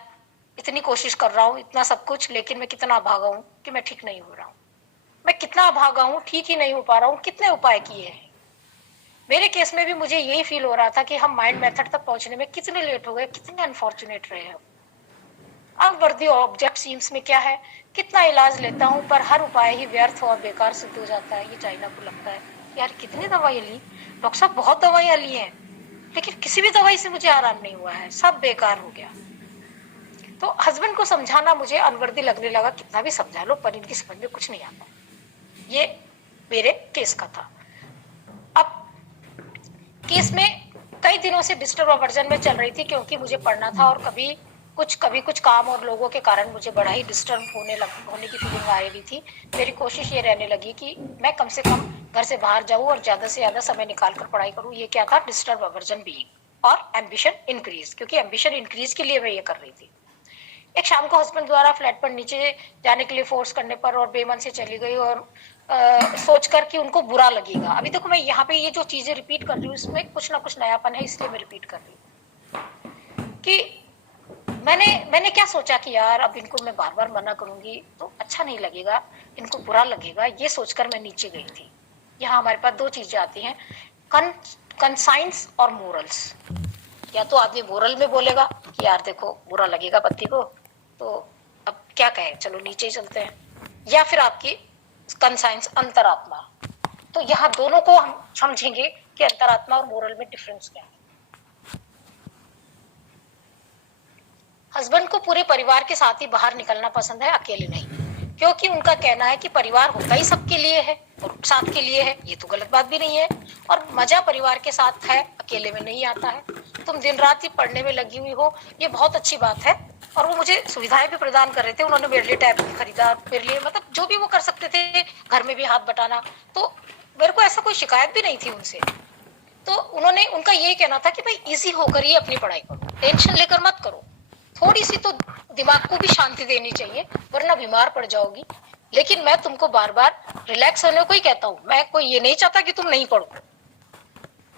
इतनी कोशिश कर रहा हूँ, इतना सब कुछ, लेकिन मैं कितना अभागा हूँ कि मैं ठीक नहीं हो रहा हूँ, मैं कितना अभागा हूँ, ठीक ही नहीं हो पा रहा हूँ, कितने उपाय किए हैं। मेरे केस में भी मुझे यही फील हो रहा था कि हम माइंड मेथड तक पहुंचने में कितने लेट हो गए, कितने अनफॉर्चुनेट रहे हम। अनवर्दी ऑब्जेक्ट सीम्स में क्या है, कितना इलाज लेता हूँ पर हर उपाय ही व्यर्थ और बेकार सिद्ध हो जाता है। ये चाइना को लगता है यार कितनी दवाई ली, डॉक्टर साहब बहुत दवाइयां ली हैं, लेकिन किसी भी दवाई से मुझे आराम नहीं हुआ है, सब बेकार हो गया। तो हस्बैंड को समझाना मुझे अनवर्दी लगने लगा, कितना भी समझा लो पर इनकी समझ में कुछ नहीं आता। ये मेरे केस का था। अब केस में कई दिनों से डिस्टर्ब वर्जन में चल रही थी, क्योंकि मुझे पढ़ना था, और कभी कुछ काम और लोगों के कारण मुझे बड़ा ही डिस्टर्ब होने की फीलिंग आ रही थी। मेरी कोशिश ये रहने लगी कि मैं कम से कम घर से बाहर जाऊं और ज्यादा से ज्यादा समय निकाल कर पढ़ाई करूं। ये क्या था, डिस्टर्ब अवर्जन बीइंग और एम्बिशन इंक्रीज, क्योंकि एम्बिशन इंक्रीज के लिए मैं ये कर रही थी। एक शाम को हस्बैंड द्वारा फ्लैट पर नीचे जाने के लिए फोर्स करने पर और बेमन से चली गई, और सोच कर कि उनको बुरा लगेगा। अभी देखो मैं यहाँ पे ये जो चीजें रिपीट कर रही हूँ, इसमें कुछ ना कुछ नयापन है, इसलिए मैं रिपीट कर रही हूँ कि मैंने क्या सोचा कि यार अब इनको मैं बार बार मना करूंगी तो अच्छा नहीं लगेगा, इनको बुरा लगेगा, ये सोचकर मैं नीचे गई थी। यहाँ हमारे पास दो चीजें आती हैं, कंसाइंस और मोरल्स। या तो आदमी मोरल में बोलेगा कि यार देखो बुरा लगेगा पति को, तो अब क्या कहें, चलो नीचे ही चलते हैं, या फिर आपकी कंसाइंस अंतरात्मा। तो यहाँ दोनों को हम समझेंगे कि अंतरात्मा और मोरल में डिफरेंस क्या है। हस्बैंड को पूरे परिवार के साथ ही बाहर निकलना पसंद है, अकेले नहीं, क्योंकि उनका कहना है कि परिवार होता ही सबके लिए है और साथ के लिए है। ये तो गलत बात भी नहीं है, और मजा परिवार के साथ है, अकेले में नहीं आता है। तुम दिन रात ही पढ़ने में लगी हुई हो, ये बहुत अच्छी बात है। और वो मुझे सुविधाएं भी प्रदान कर रहे थे, उन्होंने मेरे लिए टैब खरीदा, मेरे लिए मतलब जो भी वो कर सकते थे, घर में भी हाथ बटाना, तो मेरे को ऐसा कोई शिकायत भी नहीं थी उनसे। तो उनका यही कहना था कि भाई इजी होकर ही अपनी पढ़ाई करो, टेंशन लेकर मत करो, थोड़ी सी तो दिमाग को भी शांति देनी चाहिए, वरना बीमार पड़ जाओगी। लेकिन मैं तुमको बार बार रिलैक्स होने को ही कहता हूँ, मैं कोई ये नहीं चाहता कि तुम नहीं पढ़ो।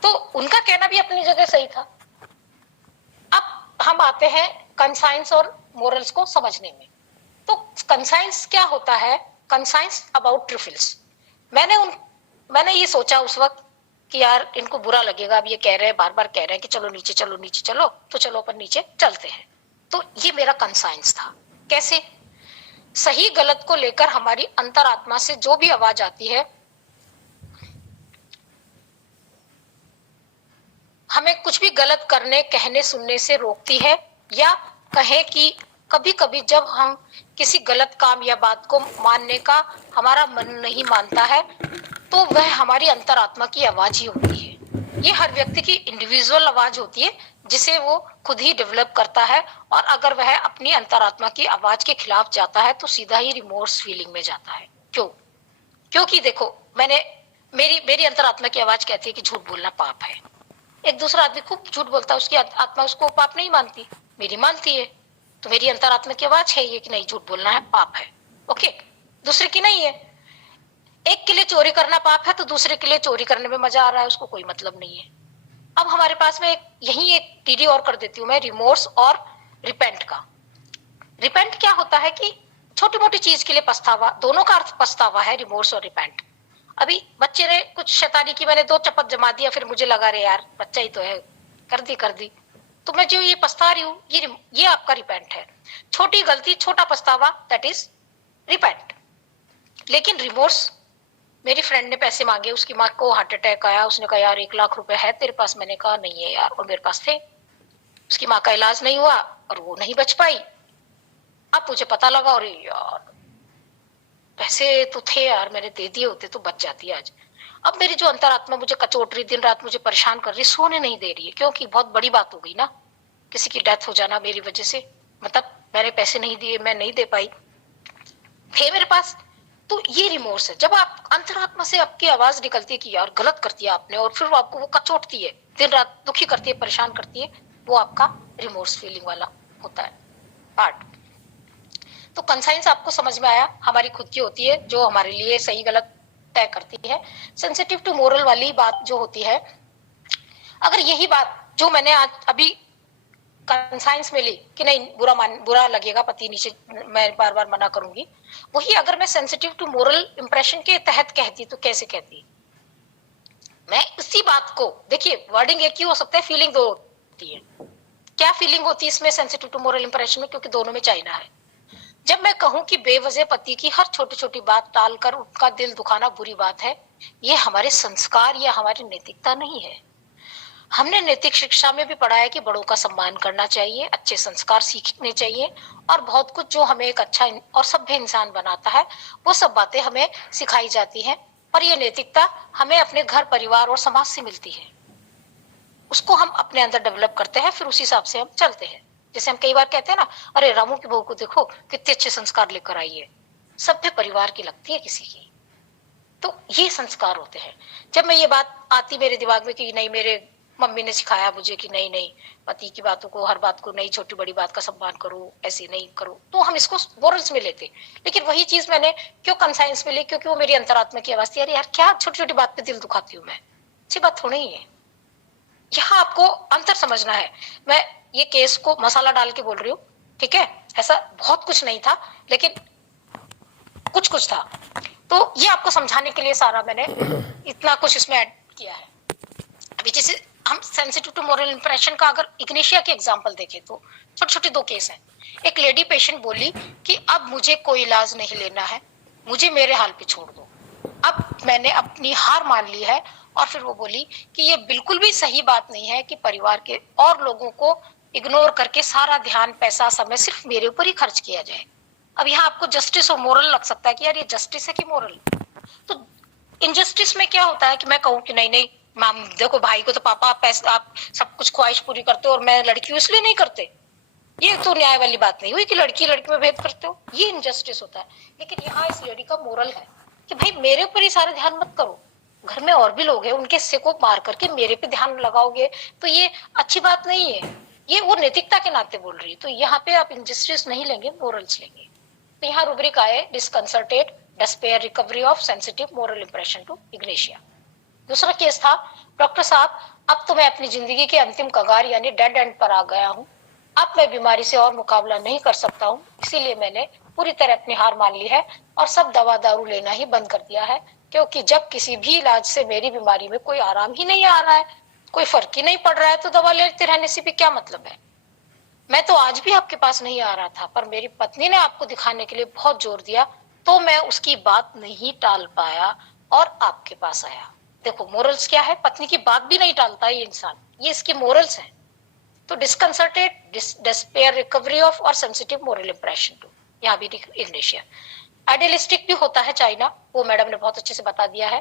तो उनका कहना भी अपनी जगह सही था। अब हम आते हैं कंसाइंस और मोरल्स को समझने में। तो कंसाइंस क्या होता है, कंसाइंस अबाउट ट्रिफिल्स। मैंने ये सोचा उस वक्त कि यार इनको बुरा लगेगा, अब ये कह रहे हैं, बार बार कह रहे हैं कि चलो नीचे चलो नीचे चलो, तो चलो अपन नीचे चलते हैं। तो ये मेरा कंसाइंस था। कैसे? सही गलत को लेकर हमारी अंतरात्मा से जो भी आवाज आती है, हमें कुछ भी गलत करने, कहने, सुनने से रोकती है, या कहे कि कभी कभी जब हम किसी गलत काम या बात को मानने का हमारा मन नहीं मानता है, तो वह हमारी अंतरात्मा की आवाज ही होती है। ये हर व्यक्ति की इंडिविजुअल आवाज होती है, जिसे वो खुद ही डेवलप करता है। और अगर वह अपनी अंतरात्मा की आवाज के खिलाफ जाता है तो सीधा ही रिमोर्स फीलिंग में जाता है। क्यों? क्योंकि देखो, मैंने मेरी मेरी अंतरात्मा की आवाज कहती है कि झूठ बोलना पाप है। एक दूसरा आदमी खूब झूठ बोलता है, उसकी आत्मा उसको पाप नहीं मानती, मेरी मानती है। तो मेरी अंतरात्मा की आवाज है ये कि नहीं, झूठ बोलना है पाप है। ओके, दूसरे की नहीं है। एक के लिए चोरी करना पाप है तो दूसरे के लिए चोरी करने में मजा आ रहा है, उसको कोई मतलब नहीं है। अब हमारे पास में यही एक टीडी और कर देती हूँ मैं, रिमोर्स और रिपेंट का। रिपेंट क्या होता है कि छोटी मोटी चीज के लिए पछतावा, दोनों का अर्थ पछतावा है, रिमोर्स और रिपेंट। अभी बच्चे ने कुछ शैतानी की, मैंने 2 चपत जमा दिया, फिर मुझे लगा रे यार बच्चा ही तो है, कर दी, तो मैं जो ये पछता रही हूँ, ये आपका रिपेंट है। छोटी गलती, छोटा पछतावा, दैट इज रिपेंट। लेकिन रिमोर्स, मेरी फ्रेंड ने पैसे मांगे, उसकी माँ को हार्ट अटैक आया, उसने कहा यार 1 लाख रुपए है तेरे पास? मैंने कहा नहीं है यार, और मेरे पास थे। उसकी माँ का इलाज नहीं हुआ और वो नहीं बच पाई। अब मुझे पता लगा, और यार पैसे तो थे यार, मैंने दे दिए होते तो बच जाती आज। अब मेरी जो अंतरात्मा मुझे कचोट रही, दिन रात मुझे परेशान कर रही, सोने नहीं दे रही है, क्योंकि बहुत बड़ी बात हो गई ना, किसी की डेथ हो जाना मेरी वजह से। मतलब मैंने पैसे नहीं दिए, मैं नहीं दे पाई, थे मेरे पास। तो ये रिमोर्स है। जब आप अंतरात्मा से आपकी आवाज निकलती है कि यार गलत कर दिया आपने, और फिर वो आपको वो कचोटती है, दिन रात दुखी करती है, परेशान करती है, वो आपका रिमोर्स फीलिंग वाला होता है पार्ट। तो कंसाइंस आपको समझ में आया, हमारी खुद की होती है जो हमारे लिए सही गलत तय करती है। सेंसिटिव टू मोरल वाली बात जो होती है, अगर यही बात जो मैंने आज अभी कंसाइंस में ली कि नहीं बुरा लगेगा पति नीचे, मैं बार बार मना करूंगी, वही अगर मैं सेंसिटिव टू मोरल इंप्रेशन के तहत कहती तो कैसे कहती? मैं उसी बात को, देखिए वर्डिंग एक ही हो सकता है, फीलिंग 2 होती है। क्या फीलिंग होती है इसमें सेंसिटिव टू मोरल इंप्रेशन में? क्योंकि दोनों में चाइना है। जब मैं कहूं कि बेवजह पति की हर छोटी छोटी बात टालकर उनका दिल दुखाना बुरी बात है, ये हमारे संस्कार या हमारी नैतिकता नहीं है। हमने नैतिक शिक्षा में भी पढ़ा है कि बड़ों का सम्मान करना चाहिए, अच्छे संस्कार सीखने चाहिए, और बहुत कुछ जो हमें एक अच्छा और सभ्य इंसान बनाता है, वो सब बातें हमें सिखाई जाती हैं। और ये नैतिकता हमें अपने घर, परिवार और समाज से मिलती है। उसको हम अपने अंदर डेवलप करते हैं, फिर उसी हिसाब से हम चलते हैं। जैसे हम कई बार कहते हैं ना, अरे रामू की बहू को देखो कितने अच्छे संस्कार लेकर आई है, सभ्य परिवार की लगती है किसी की। तो ये संस्कार होते हैं। जब मैं ये बात आती मेरे दिमाग में कि नहीं, मेरे मम्मी ने सिखाया मुझे कि नहीं नहीं, पति की बातों को, हर बात को नहीं, छोटी बड़ी बात का सम्मान करो, ऐसे नहीं करो, तो हम इसको मोरल्स में लेते। लेकिन वही चीज मैंने क्यों कंसाइंस में ली? क्योंकि वो मेरी अंतरात्मा की आवाज थी, अरे यार क्या छोटी छोटी बात पे दिल दुखाती हूँ मैं, अच्छी बात थोड़ी ही है। यहाँ आपको अंतर समझना है। मैं ये केस को मसाला डाल के बोल रही हूँ, ठीक है? ऐसा बहुत कुछ नहीं था, लेकिन कुछ कुछ था। तो ये आपको समझाने के लिए सारा मैंने इतना कुछ इसमें ऐड किया है। अभी जैसे हम सेंसिटिव टू मोरल इंप्रेशन का अगर इग्निशिया के एग्जांपल देखें तो छोटे छोटे 2 केस हैं। एक लेडी पेशेंट बोली कि अब मुझे कोई इलाज नहीं लेना है, मुझे मेरे हाल पे छोड़ दो, अब मैंने अपनी हार मान ली है। और फिर वो बोली कि ये बिल्कुल भी सही बात नहीं है कि परिवार के और लोगों को इग्नोर करके सारा ध्यान, पैसा, समय सिर्फ मेरे ऊपर ही खर्च किया जाए। अब यहाँ आपको जस्टिस और मोरल लग सकता है कि यार ये जस्टिस है कि मोरल? तो इनजस्टिस में क्या होता है कि मैं कहूँ कि नहीं नहीं मैम देखो, भाई को तो पापा आप पैसे, आप सब कुछ ख्वाहिश पूरी करते हो और मैं लड़की हूँ इसलिए नहीं करते, ये तो न्याय वाली बात नहीं हुई कि लड़की लड़की में भेद करते हो, ये इनजस्टिस होता है। लेकिन यहाँ इस लेडी का मोरल है कि भाई मेरे ऊपर ही सारा ध्यान मत करो, घर में और भी लोग हैं, उनके हिस्से को मार करके मेरे पे ध्यान लगाओगे तो ये अच्छी बात नहीं है। ये वो नैतिकता के नाते बोल रही है। तो यहाँ पे आप इनजस्टिस नहीं लेंगे, मोरल्स लेंगे। तो यहाँ रूब्रिक आए, disconcerted despair recovery of sensitive moral impression to ignatia. दूसरा केस था, डॉक्टर साहब अब तो मैं अपनी जिंदगी के अंतिम कगार यानी डेड एंड पर आ गया हूँ, अब मैं बीमारी से और मुकाबला नहीं कर सकता हूँ, इसीलिए मैंने पूरी तरह अपनी हार मान ली है और सब दवा दारू लेना ही बंद कर दिया है, क्योंकि जब किसी भी इलाज से मेरी बीमारी में कोई आराम ही नहीं आ रहा है, कोई फर्क ही नहीं पड़ रहा है, तो दवा लेते रहने से भी क्या मतलब है। मैं तो आज भी आपके पास नहीं आ रहा था, पर मेरी पत्नी ने आपको दिखाने के लिए बहुत जोर दिया, तो मैं उसकी बात नहीं टाल पाया और आपके पास आया। देखो मोरल्स क्या है, पत्नी की बात भी नहीं टालता ये इंसान, ये इसके मोरल्स हैं। तो डिस्कंसर्टेड, डिस्पेयर, रिकवरी ऑफ और सेंसिटिव मोरल इंप्रेशन टू, यहाँ भी इग्नेशिया। आइडियलिस्टिक भी होता है चाइना, वो मैडम ने बहुत अच्छे से बता दिया है।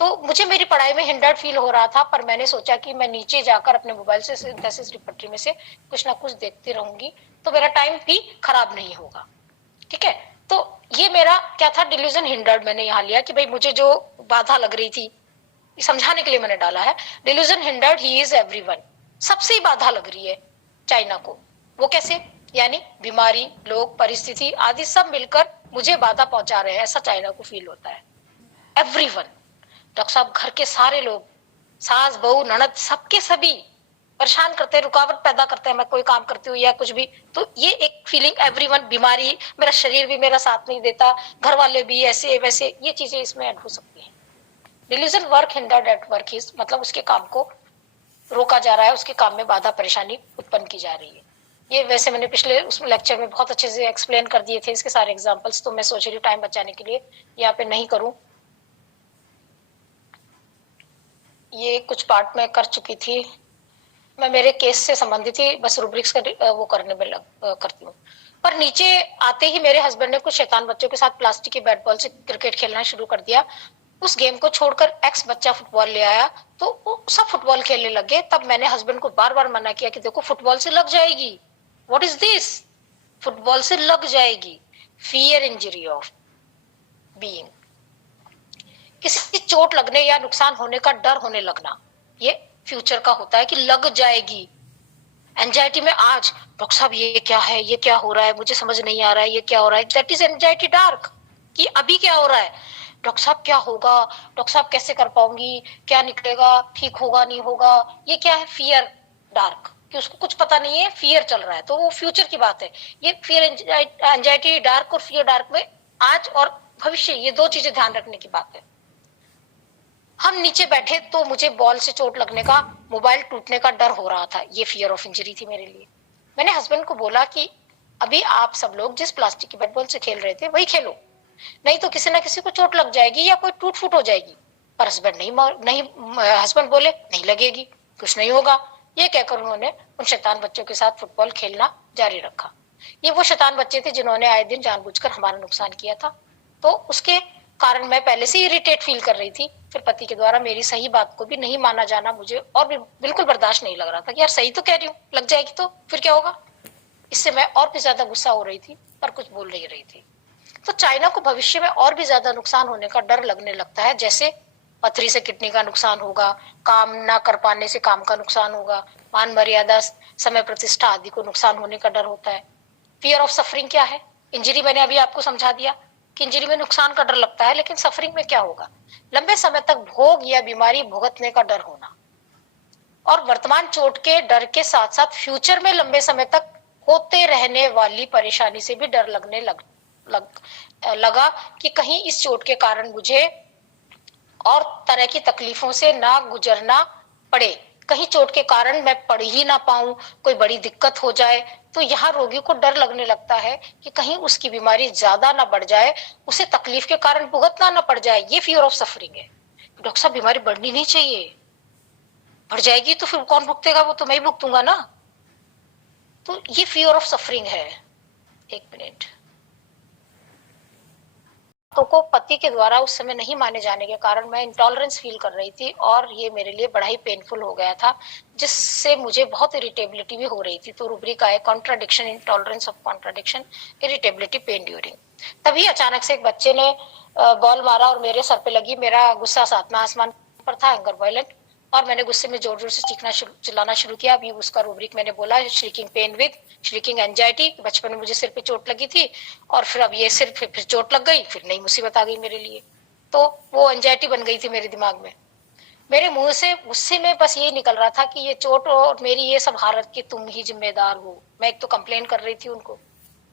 तो मुझे मेरी पढ़ाई में हिंडर्ड फील हो रहा था, पर मैंने सोचा कि मैं नीचे जाकर अपने मोबाइल से सिंथेसिस रिपॉजिटरी में से कुछ ना कुछ देखती रहूंगी, तो मेरा टाइम भी खराब नहीं होगा। ठीक है, तो ये मेरा क्या था, डिल्यूजन हिंडर्ड मैंने यहाँ लिया कि भाई मुझे जो बाधा लग रही थी, समझाने के लिए मैंने डाला है। Delusion hindered, he is everyone, सबसे ही बाधा लग रही है चाइना को। वो कैसे, यानी बीमारी, लोग, परिस्थिति आदि सब मिलकर मुझे बाधा पहुंचा रहे हैं, ऐसा चाइना को फील होता है। एवरीवन, डॉक्टर साहब घर के सारे लोग, सास बहू ननद, सबके सभी परेशान करते हैं, रुकावट पैदा करते हैं, मैं कोई काम करती हूँ या कुछ भी, तो ये एक फीलिंग एवरीवन, बीमारी, मेरा शरीर भी मेरा साथ नहीं देता, घर वाले भी ऐसे वैसे, ये चीजें इसमें ऐड हो सकती हैं। Delusion work hindered at work is, मतलब उसके काम को रोका जा रहा है, उसके काम में बाधा परेशानी उत्पन्न की जा रही है। ये वैसे मैंने पिछले उस लेक्चर में बहुत अच्छे से एक्सप्लेन कर दिए थे इसके सारे एग्जांपल्स, तो मैं सोच रही हूँ टाइम बचाने के लिए यहाँ पे नहीं करूँ। ये कुछ पार्ट में कर चुकी थी, मैं मेरे केस से संबंधित ही बस रूब्रिक्स का वो करने में करती हूँ। पर नीचे आते ही मेरे हस्बैंड ने कुछ शैतान बच्चों के साथ प्लास्टिक के बैट बॉल से क्रिकेट खेलना शुरू कर दिया। उस गेम को छोड़कर एक्स बच्चा फुटबॉल ले आया, तो वो सब फुटबॉल खेलने लगे। तब मैंने हस्बैंड को बार बार मना किया कि देखो फुटबॉल से लग जाएगी, व्हाट इज दिस, फुटबॉल से लग जाएगी। फियर इंजरी ऑफ बीइंग, किसी चोट लगने या नुकसान होने का डर होने लगना, ये फ्यूचर का होता है कि लग जाएगी। एंजाइटी में आज डॉक्टर साहब ये क्या है, ये क्या हो रहा है, मुझे समझ नहीं आ रहा है, ये क्या हो रहा है, दैट इज एंजाइटी डार्क, कि अभी क्या हो रहा है, डॉक्टर साहब क्या होगा, डॉक्टर साहब कैसे कर पाऊंगी, क्या निकलेगा, ठीक होगा नहीं होगा, ये क्या है, फियर डार्क, कि उसको कुछ पता नहीं है, फियर चल रहा है, तो वो फ्यूचर की बात है। ये फियर एंजाइटी डार्क और फियर डार्क में आज और भविष्य, ये दो चीजें ध्यान रखने की बात है। हम नीचे बैठे तो मुझे बॉल से चोट लगने का, मोबाइल टूटने का डर हो रहा था, ये फियर ऑफ इंजरी थी मेरे लिए। मैंने हस्बैंड को बोला कि अभी आप सब लोग जिस प्लास्टिक की बैट बॉल से खेल रहे थे वही खेलो, नहीं तो किसी ना किसी को चोट लग जाएगी या कोई टूट फूट हो जाएगी। पर हस्बैंड नहीं, हस्बैंड बोले नहीं लगेगी, कुछ नहीं होगा। ये कहकर उन्होंने उन शैतान बच्चों के साथ फुटबॉल खेलना जारी रखा। ये वो शैतान बच्चे थे जिन्होंने आए दिन जानबूझकर हमारा नुकसान किया था, तो उसके कारण मैं पहले से इरिटेट फील कर रही थी। फिर पति के द्वारा मेरी सही बात को भी नहीं माना जाना मुझे और भी बिल्कुल बर्दाश्त नहीं लग रहा था कि यार सही तो कह रही हूँ, लग जाएगी तो फिर क्या होगा। इससे मैं और भी ज्यादा गुस्सा हो रही थी पर कुछ बोल नहीं रही थी। तो चाइना को भविष्य में और भी ज्यादा नुकसान होने का डर लगने लगता है, जैसे पथरी से किडनी का नुकसान होगा, काम ना कर पाने से काम का नुकसान होगा, मान मर्यादा, समय प्रतिष्ठा आदि को नुकसान होने का डर होता है। फियर ऑफ सफरिंग क्या है, इंजरी मैंने अभी आपको समझा दिया कि इंजरी में नुकसान का डर लगता है, लेकिन सफरिंग में क्या होगा, लंबे समय तक भोग या बीमारी भुगतने का डर होना। और वर्तमान चोट के डर के साथ साथ फ्यूचर में लंबे समय तक होते रहने वाली परेशानी से भी डर लगने लगा कि कहीं इस चोट के कारण मुझे और तरह की तकलीफों से ना गुजरना पड़े, कहीं चोट के कारण मैं पढ़ ही ना पाऊं, कोई बड़ी दिक्कत हो जाए। तो यहाँ रोगी को डर लगने लगता है कि कहीं उसकी बीमारी ज्यादा ना बढ़ जाए, उसे तकलीफ के कारण भुगतना ना पड़ जाए। ये फियर ऑफ सफरिंग है। डॉक्टर साहब बीमारी बढ़नी नहीं चाहिए, बढ़ जाएगी तो फिर कौन भुगतेगा, वो तो मैं ही भुगतूंगा ना। तो ये फियर ऑफ सफरिंग है। एक मिनट, तो को पति के द्वारा उस समय नहीं माने जाने के कारण मैं इंटॉलरेंस फील कर रही थी और ये मेरे लिए बड़ा ही पेनफुल हो गया था, जिससे मुझे बहुत इरिटेबिलिटी भी हो रही थी। तो रूब्रिक आए contradiction, intolerance of contradiction, irritability, pen during. तभी अचानक से एक बच्चे ने बॉल मारा और मेरे सर पे लगी। मेरा गुस्सा सातवां आसमान पर था, एंगर वायलेंट, और मैंने गुस्से में जोर जोर से चिल्लाना शुरू किया। अभी उसका रूब्रिक मैंने बोला, shrieking pain with shrieking anxiety. बचपन में मुझे सिर पे चोट लगी थी और फिर अब ये सिर फिर चोट लग गई, फिर नई मुसीबत आ गई मेरे लिए, तो वो एंजाइटी बन गई थी मेरे दिमाग में। मेरे मुंह से गुस्से में बस ये निकल रहा था कि ये चोट और मेरी ये सब हालत की तुम ही जिम्मेदार हो। मैं एक तो कंप्लेन कर रही थी उनको,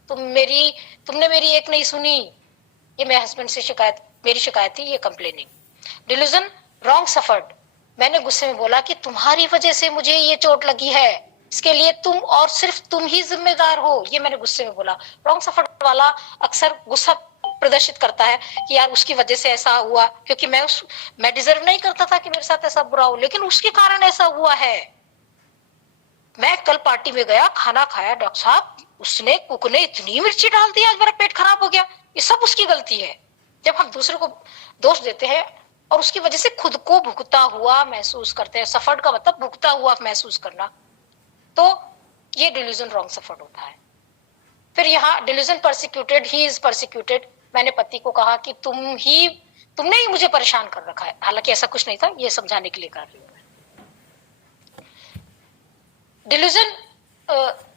तुमने मेरी एक नहीं सुनी। ये मेरे हस्बैंड से मेरी शिकायत थी, ये कंप्लेनिंग। Delusion, wrong suffered. मैंने गुस्से में बोला कि तुम्हारी वजह से मुझे ये चोट लगी है, इसके लिए तुम और सिर्फ तुम ही जिम्मेदार हो, ये मैंने गुस्से में बोला। रॉन्ग सफर्ड वाला अक्सर गुस्सा प्रदर्शित करता है कि यार उसकी वजह से ऐसा हुआ, क्योंकि मैं डिजर्व नहीं करता था कि मेरे साथ ऐसा बुरा हो, लेकिन उसके कारण ऐसा हुआ है। मैं कल पार्टी में गया, खाना खाया, डॉक्टर साहब उसने कुक ने इतनी मिर्ची डाल दी, आज मेरा पेट खराब हो गया। ये सब उसकी गलती है। जब हम दूसरे को दोष देते हैं और उसकी वजह से खुद को भुगता हुआ महसूस करते हैं, सफर्ड का मतलब भुगता हुआ महसूस करना, तो ये डिल्यूजन रॉन्ग सफर्ड होता है। फिर यहाँ delusion persecuted, he is persecuted. मैंने पति को कहा कि तुमने ही मुझे परेशान कर रखा है, हालांकि ऐसा कुछ नहीं था, ये समझाने के लिए कर रही हूँ। डिल्यूजन,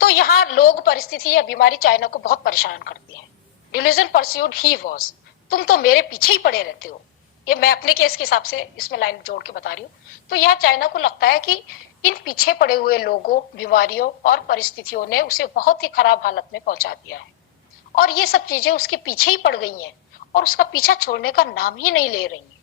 तो यहाँ लोग, परिस्थिति या बीमारी चाइना को बहुत परेशान करती है। डिल्यूजन परस्यूड ही वाज, तुम तो मेरे पीछे ही पड़े रहते हो। ये मैं अपने केस के हिसाब से इसमें लाइन जोड़ के बता रही हूँ। तो यह चाइना को लगता है कि इन पीछे पड़े हुए लोगों, बीमारियों और परिस्थितियों ने उसे बहुत ही खराब हालत में पहुंचा दिया है, और ये सब चीजें उसके पीछे ही पड़ गई हैं और उसका पीछा छोड़ने का नाम ही नहीं ले रही हैं।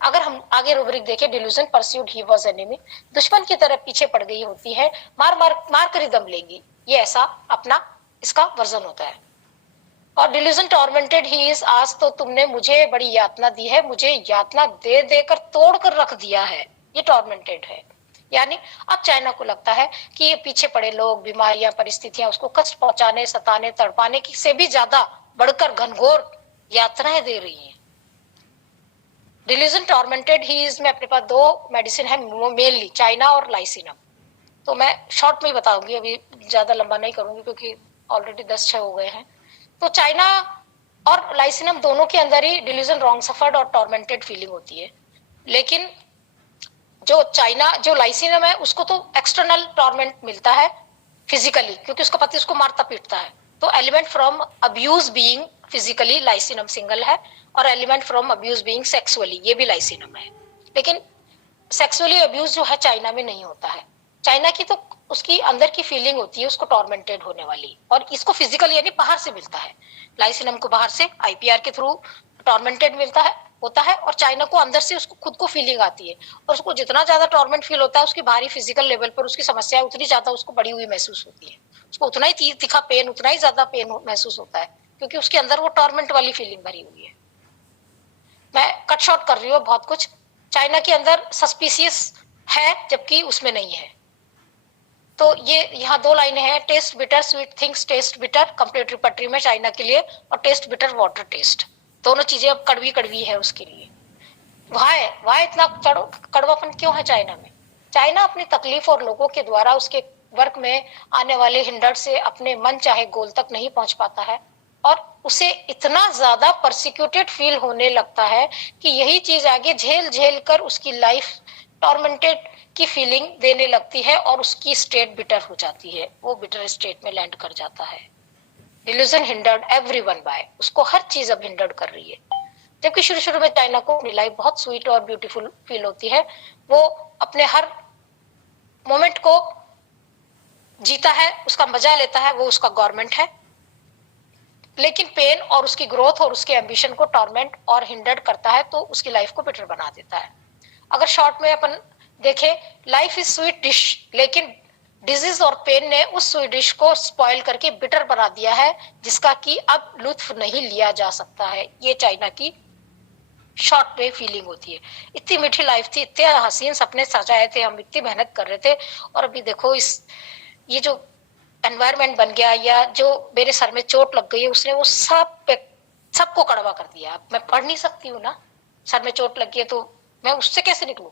अगर हम आगे रूब्रिक देखें, delusion pursued he was enemy, दुश्मन की तरफ पीछे पड़ गई होती है, मार कर ही दम लेंगी, ये ऐसा अपना इसका वर्जन होता है। और डिल्यूजन टॉर्मेंटेड ही इज, आज तो तुमने मुझे बड़ी यातना दी है, मुझे यातना दे देकर तोड़ कर रख दिया है, ये टॉर्मेंटेड है। यानी अब चाइना को लगता है कि ये पीछे पड़े लोग, बीमारियां, परिस्थितियां उसको कष्ट पहुंचाने, सताने, तड़पाने की से भी ज्यादा बढ़कर घनघोर यातनाएं दे रही हैं। डिल्यूजन टॉर्मेंटेड ही इज में अपने पास दो मेडिसिन है मेनली, चाइना और लाइसिनम। तो मैं शॉर्ट में ही बताऊंगी, अभी ज्यादा लंबा नहीं करूंगी क्योंकि ऑलरेडी 10-6 हो गए हैं। तो चाइना और लाइसिनम दोनों के अंदर ही डिल्यूजन रॉन्ग सफर्ड और टॉर्मेंटेड फीलिंग होती है। लेकिन जो लाइसिनम है उसको तो एक्सटर्नल टॉर्मेंट मिलता है फिजिकली, क्योंकि उसका पति उसको मारता पीटता है। तो ailment from abuse being physically lyssinum single है, और ailment from abuse being sexually, ये भी लाइसिनम है। लेकिन सेक्सुअली अब्यूज जो है चाइना में नहीं होता है। चाइना की तो उसकी अंदर की फीलिंग होती है उसको टॉर्मेंटेड होने वाली, और इसको फिजिकली यानी बाहर से मिलता है। लाइसिनम को बाहर से आईपीआर के थ्रू टॉर्मेंटेड होता है, और चाइना को अंदर से उसको खुद को फीलिंग आती है, और उसको जितना ज्यादा टॉर्मेंट फील होता है उसकी बाहरी फिजिकल लेवल पर उसकी समस्या उतनी ज्यादा उसको बढ़ी हुई महसूस होती है, उसको उतना ही तीखा पेन, उतना ही ज्यादा पेन महसूस होता है, क्योंकि उसके अंदर वो टॉर्मेंट वाली फीलिंग भरी हुई है। मैं कट शॉर्ट कर रही हूँ बहुत कुछ। चाइना के अंदर सस्पिशियस है जबकि उसमें नहीं है। तो ये यहाँ दो लाइनें हैं, test bitter sweet things test bitter complete repertory में चाइना के लिए, और टेस्ट बिटर वाटर टेस्ट, दोनों चीजें अब कड़वी कड़वी है उसके लिए। वहां इतना कड़वापन क्यों है चाइना में? चाइना अपनी तकलीफ और लोगों के द्वारा उसके वर्क में आने वाले हिंडर से अपने मन चाहे गोल तक नहीं पहुंच पाता है, और उसे इतना ज्यादा परसिक्यूटेड फील होने लगता है कि यही चीज आगे झेल झेल कर उसकी लाइफ टॉर्मेंटेड की फीलिंग देने लगती है, और उसकी स्टेट बिटर हो जाती है, वो बिटर स्टेट में लैंड कर जाता है। डिल्यूजन हिंडर्ड एवरीवन बाय, उसको हर चीज अब हिंडर्ड कर रही है। जबकि शुरू शुरू में चाइना को अपनी लाइफ बहुत स्वीट और ब्यूटीफुल फील होती है, वो अपने हर मोमेंट को जीता है, उसका मजा लेता है, वो उसका गवर्नमेंट है। लेकिन पेन और उसकी ग्रोथ और उसके एम्बिशन को टॉर्मेंट और हिंडर्ड करता है, तो उसकी लाइफ को बिटर बना देता है। अगर शॉर्ट में अपन देखें, लाइफ इज स्वीट डिश, लेकिन डिजीज और पेन ने उस स्वीट डिश को स्पॉइल करके बिटर बना दिया है, जिसका कि अब लुत्फ नहीं लिया जा सकता है। ये चाइना की शॉर्ट में फीलिंग होती है। इतनी मीठी लाइफ थी, इतने हसीन सपने सजाए थे, हम इतनी मेहनत कर रहे थे, और अभी देखो ये जो एनवायरमेंट बन गया, या जो मेरे सर में चोट लग गई है, उसने वो सबको कड़वा कर दिया। मैं पढ़ नहीं सकती हूँ ना, सर में चोट लगी है तो मैं उससे कैसे निकलूं?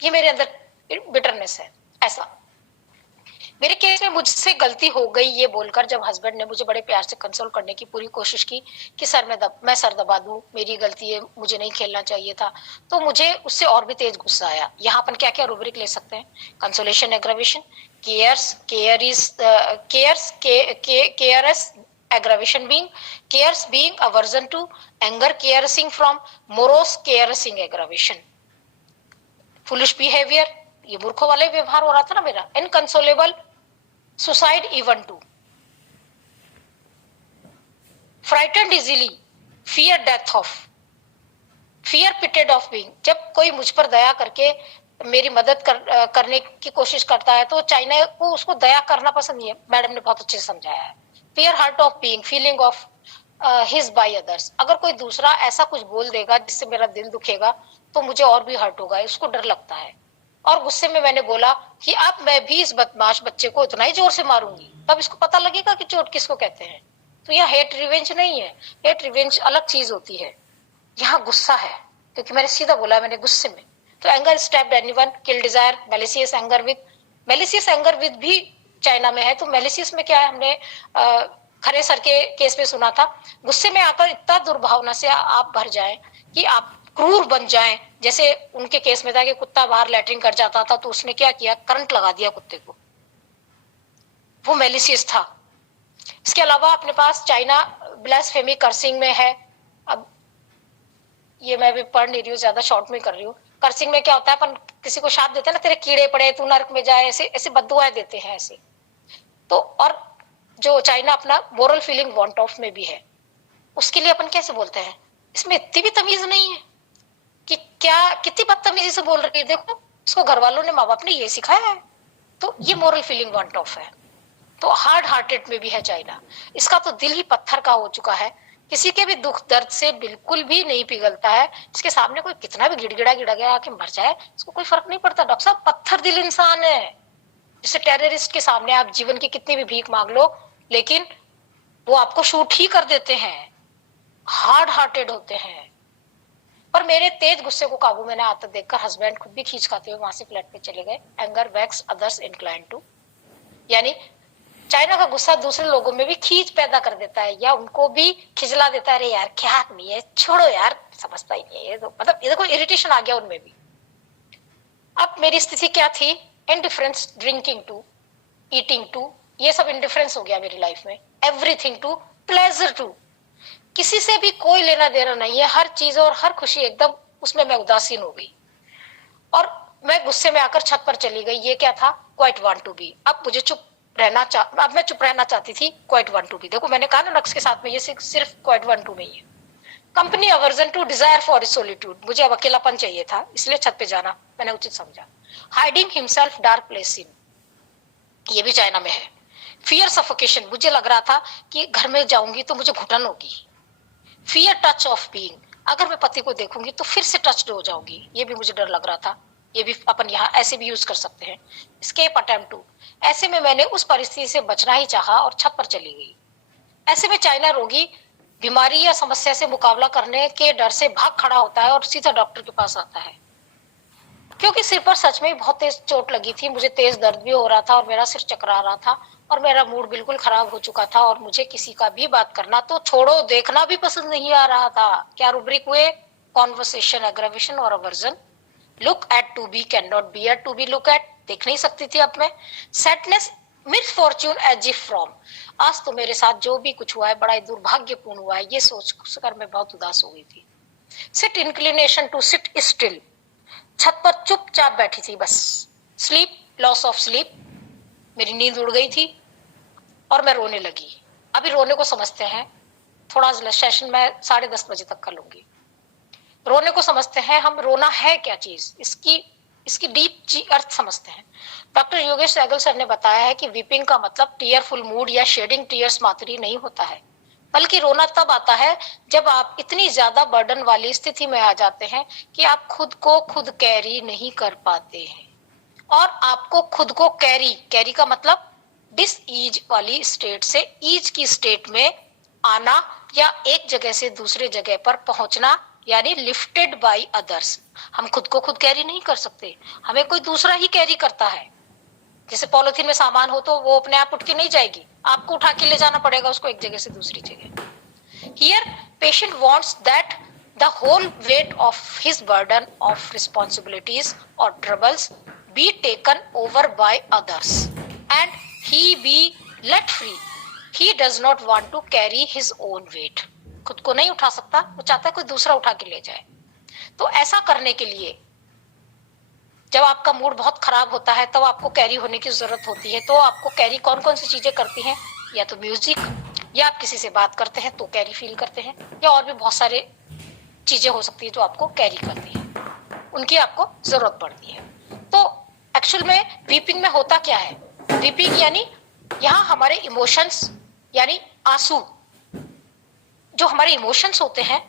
ये मेरे अंदर बिटरनेस है। ऐसा मेरे केस में मुझसे गलती हो गई ये बोलकर, जब हस्बैंड ने मुझे बड़े प्यार से कंसोल करने की पूरी कोशिश की कि मैं सर दबा दूं, मेरी गलती है, मुझे नहीं खेलना चाहिए था, तो मुझे उससे और भी तेज गुस्सा आया। यहाँ अपन क्या क्या रूब्रिक ले सकते हैं? Consolation, aggravation, caress aggravation being aversion to, anger caresing from, morose caresing aggravation, foolish behavior, ये मूर्खों वाले व्यवहार हो रहा था ना मेरा, inconsolable, suicide even to, frightened easily, fear death of, fear pitied of being, जब कोई मुझ पर दया करके मेरी मदद करने की कोशिश करता है तो चाइना को उसको दया करना पसंद नहीं है। मैडम ने बहुत अच्छे से समझाया है। Fear hurt of being, feeling of his by others, अगर कोई दूसरा ऐसा कुछ बोल देगा जिससे मेरा दिल दुखेगा तो मुझे और भी हर्ट होगा, उसको डर लगता है। और गुस्से में मैंने बोला कि अब मैं भी इस बदमाश बच्चे को उतना ही जोर से मारूंगी, तब इसको पता लगेगा कि चोट किसको कहते हैं। तो यह हेट रिवेंज नहीं है, हेट रिवेंज अलग चीज होती है, यहाँ गुस्सा है, क्योंकि मैंने सीधा बोला, मैंने गुस्से में। तो anger stabbed anyone, kill desire, malicious anger with भी चाइना में है। तो मैलिशियस में क्या है, हमने खरे सर के केस में सुना था, गुस्से में आकर इतना दुर्भावना से आप भर जाएं कि आप क्रूर बन जाएं। जैसे उनके केस में था कि कुत्ता बाहर लैट्रिन कर जाता था तो उसने क्या किया, करंट लगा दिया कुत्ते को, वो मैलिशियस था। इसके अलावा अपने पास चाइना ब्लास्फेमी कर्सिंग में है। अब ये मैं भी पढ़ नहीं रही हूँ, ज्यादा शॉर्ट में कर रही हूँ। कर्सिंग में क्या होता है, अपन किसी को शाप देते हैं ना, तेरे कीड़े पड़े, तू नरक में जाए, ऐसे ऐसे बद्दुआएं देते हैं ऐसे। तो और जो चाइना अपना मोरल फीलिंग वांट ऑफ में भी है, उसके लिए अपन कैसे बोलते हैं, इसमें इतनी भी तमीज नहीं है कि क्या कितनी बदतमीजी से बोल रही है, देखो उसको घर वालों ने, माँ बाप ने ये सिखाया है। तो ये मोरल फीलिंग वांट ऑफ है। तो हार्ड हार्टेड में भी है चाइना, इसका तो दिल ही पत्थर का हो चुका है, किसी के भी दुख दर्द से बिल्कुल भी नहीं पिघलता है। इसके सामने कोई कितना भी गिड़गिड़ा गिड़ा गया आके मर जाए, इसको कोई फर्क नहीं पड़ता। डॉक्टर साहब पत्थर दिल इंसान है। जैसे टेररिस्ट के सामने आप जीवन की कितनी भी भीख मांग लो, लेकिन वो आपको शूट ही कर देते हैं, हार्ड हार्टेड होते हैं। पर मेरे तेज गुस्से को काबू में न आता देखकर हस्बैंड खुद भी खींच खाते हुए वहां से फ्लैट पे चले गए। Anger wax others incline to, यानी चाइना का गुस्सा दूसरे लोगों में भी खींच पैदा कर देता है, या उनको भी खिजला देता है, अरे यार क्या आदमी है, छोड़ो यार, समझता ही नहीं है ये तो, मतलब ये देखो इरिटेशन आ गया उनमें भी। अब मेरी स्थिति क्या थी, indifference drinking to, eating to, ये सब इनडिफरेंस हो गया मेरी लाइफ में। एवरीथिंग टू, प्लेजर टू, किसी से भी कोई लेना देना नहीं है, हर चीज और हर खुशी एकदम उसमें मैं उदासीन हो गई। और मैं गुस्से में आकर छत पर चली गई। ये क्या था, क्वाइट वांट टू बी। अब मुझे चुप रहना अब मैं चुप रहना चाहती थी, क्वाइट वांट टू बी। देखो मैंने कहा ना नक्स के साथ में, ये सिर्फ क्वाइट वांट टू में ही है। Company aversion to, desire for solitude, मुझे अब अकेलापन चाहिए था, इसलिए छत पे जाना मैंने उचित समझा। Hiding himself dark place in, ये भी चाइना में है। फियर सफोकेशन, मुझे लग रहा था कि घर में जाऊंगी तो मुझे घुटन होगी। फियर टच ऑफ बीइंग, अगर मैं पति को देखूंगी तो फिर से टच्ड हो जाऊंगी, ये भी मुझे डर लग रहा था। ये भी अपन यहाँ ऐसे भी यूज कर सकते हैं। स्केप अटेम्प्ट टू, ऐसे में मैंने उस परिस्थिति से बचना ही चाहा और छत पर चली गई। ऐसे में चाइना रोगी बीमारी या समस्या से मुकाबला करने के डर से भाग खड़ा होता है और सीधा डॉक्टर के पास आता है, क्योंकि सिर पर सच में बहुत तेज चोट लगी थी, मुझे तेज दर्द भी हो रहा था और मेरा सिर चकरा रहा था और मेरा मूड बिल्कुल खराब हो चुका था और मुझे किसी का भी बात करना तो छोड़ो, देखना भी पसंद नहीं आ रहा था। क्या रूब्रिक हुए, कॉन्वर्सेशन, एग्रेवेशन और aversion. Look at to be can not bear to be look at, देख नहीं सकती थी अब मैं। Sadness, misfortune as if from, आज तो मेरे साथ जो भी कुछ हुआ है बड़ा ही दुर्भाग्यपूर्ण हुआ है, ये सोच कर मैं बहुत उदास हो गई थी। Sit inclination to sit still, छत पर चुपचाप बैठी थी बस। स्लीप, लॉस ऑफ स्लीप, मेरी नींद उड़ गई थी और मैं रोने लगी। अभी रोने को समझते हैं, थोड़ा सेशन मैं 10:30 बजे तक कर लूंगी। रोने को समझते हैं हम, रोना है क्या चीज, इसकी डीप अर्थ समझते हैं। डॉक्टर योगेश सहगल सर ने बताया है कि वीपिंग का मतलब टीयरफुल मूड या शेडिंग टीयर्स मात्र नहीं होता है, बल्कि रोना तब आता है जब आप इतनी ज्यादा बर्डन वाली स्थिति में आ जाते हैं कि आप खुद को खुद कैरी नहीं कर पाते हैं। और आपको खुद को कैरी का मतलब डिस ईज वाली स्टेट से ईज की स्टेट में आना या एक जगह से दूसरे जगह पर पहुंचना, यानी लिफ्टेड बाय अदर्स। हम खुद को खुद कैरी नहीं कर सकते, हमें कोई दूसरा ही कैरी करता है। जैसे पॉलिथीन में सामान हो तो वो अपने आप उठ के नहीं जाएगी, आपको उठा के ले जाना पड़ेगा उसको एक जगह से दूसरी जगह। Here patient wants that the whole weight of his burden of responsibilities or troubles be taken over by others and he be let free. He does not want to carry his own weight. खुद को नहीं उठा सकता, वो चाहता है कोई दूसरा उठा के ले जाए। तो ऐसा करने के लिए जब आपका मूड बहुत खराब होता है तब आपको कैरी होने की जरूरत होती है। तो आपको कैरी कौन कौन सी चीजें करती हैं, या तो म्यूजिक, या आप किसी से बात करते हैं तो कैरी फील करते हैं, या और भी बहुत सारे चीजें हो सकती है जो आपको कैरी करती है, उनकी आपको जरूरत पड़ती है। तो एक्चुअल में वीपिंग में होता क्या है, वीपिंग यानी यहाँ हमारे इमोशंस यानी आंसू, जो हमारे इमोशंस होते हैं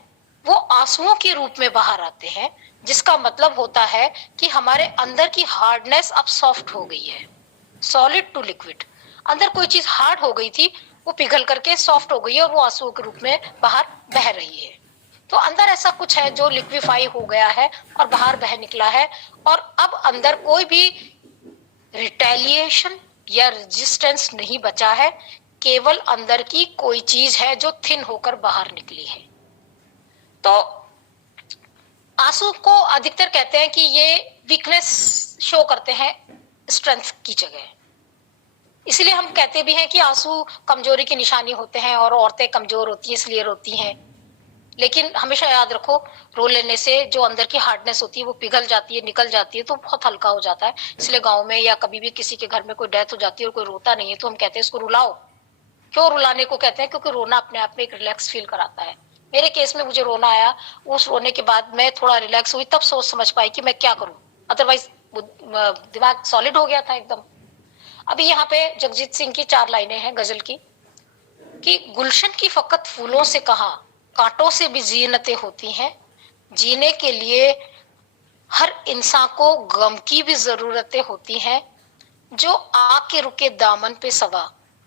वो आंसुओं के रूप में बाहर आते हैं, जिसका मतलब होता है कि हमारे अंदर की हार्डनेस अब सॉफ्ट हो गई है, सॉलिड टू लिक्विड। अंदर कोई चीज हार्ड हो गई थी, वो पिघल करके सॉफ्ट हो गई है और वो आंसुओं के रूप में बाहर बह रही है। तो अंदर ऐसा कुछ है जो लिक्विफाई हो गया है और बाहर बह निकला है, और अब अंदर कोई भी रिटेलिएशन या रेजिस्टेंस नहीं बचा है, केवल अंदर की कोई चीज है जो थिन होकर बाहर निकली है। तो आंसू को अधिकतर कहते हैं कि ये वीकनेस शो करते हैं स्ट्रेंथ की जगह। इसलिए हम कहते भी हैं कि आंसू कमजोरी की निशानी होते हैं और औरतें कमजोर होती हैं इसलिए रोती हैं। लेकिन हमेशा याद रखो, रो लेने से जो अंदर की हार्डनेस होती है वो पिघल जाती है, निकल जाती है, तो बहुत हल्का हो जाता है। इसलिए गांव में या कभी भी किसी के घर में कोई डेथ हो जाती है और कोई रोता नहीं है तो हम कहते हैं इसको रुलाओ। क्यों रुलाने को कहते हैं? क्योंकि रोना अपने आप में एक रिलैक्स फील कराता है। मेरे केस में मुझे रोना आया, उस रोने के बाद मैं थोड़ा रिलैक्स हुई, तब सोच समझ पाई कि मैं क्या करूं, अदरवाइज दिमाग सॉलिड हो गया था एकदम। अभी यहाँ पे जगजीत सिंह की 4 लाइनें हैं गजल की, कि गुलशन की फकत फूलों से कहा, कांटों से भी जीनतें होती हैं, जीने के लिए हर इंसान को गम की भी जरूरतें होती हैं, जो आके रुके दामन पे सवा,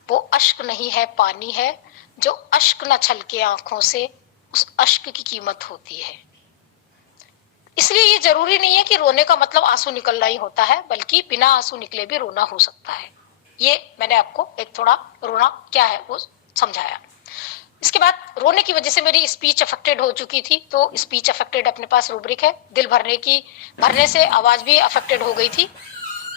वो अश्क नहीं है पानी है, जो अश्क न छलके आंखों से, उस अश्क की कीमत होती है। इसलिए ये जरूरी नहीं है कि रोने का मतलब आंसू निकलना ही होता है, बल्कि बिना आंसू निकले भी रोना हो सकता है। ये मैंने आपको एक थोड़ा रोना क्या है वो समझाया। इसके बाद रोने की वजह से मेरी स्पीच अफेक्टेड हो चुकी थी, तो स्पीच अफेक्टेड अपने पास रूब्रिक है। दिल भरने से आवाज भी अफेक्टेड हो गई थी।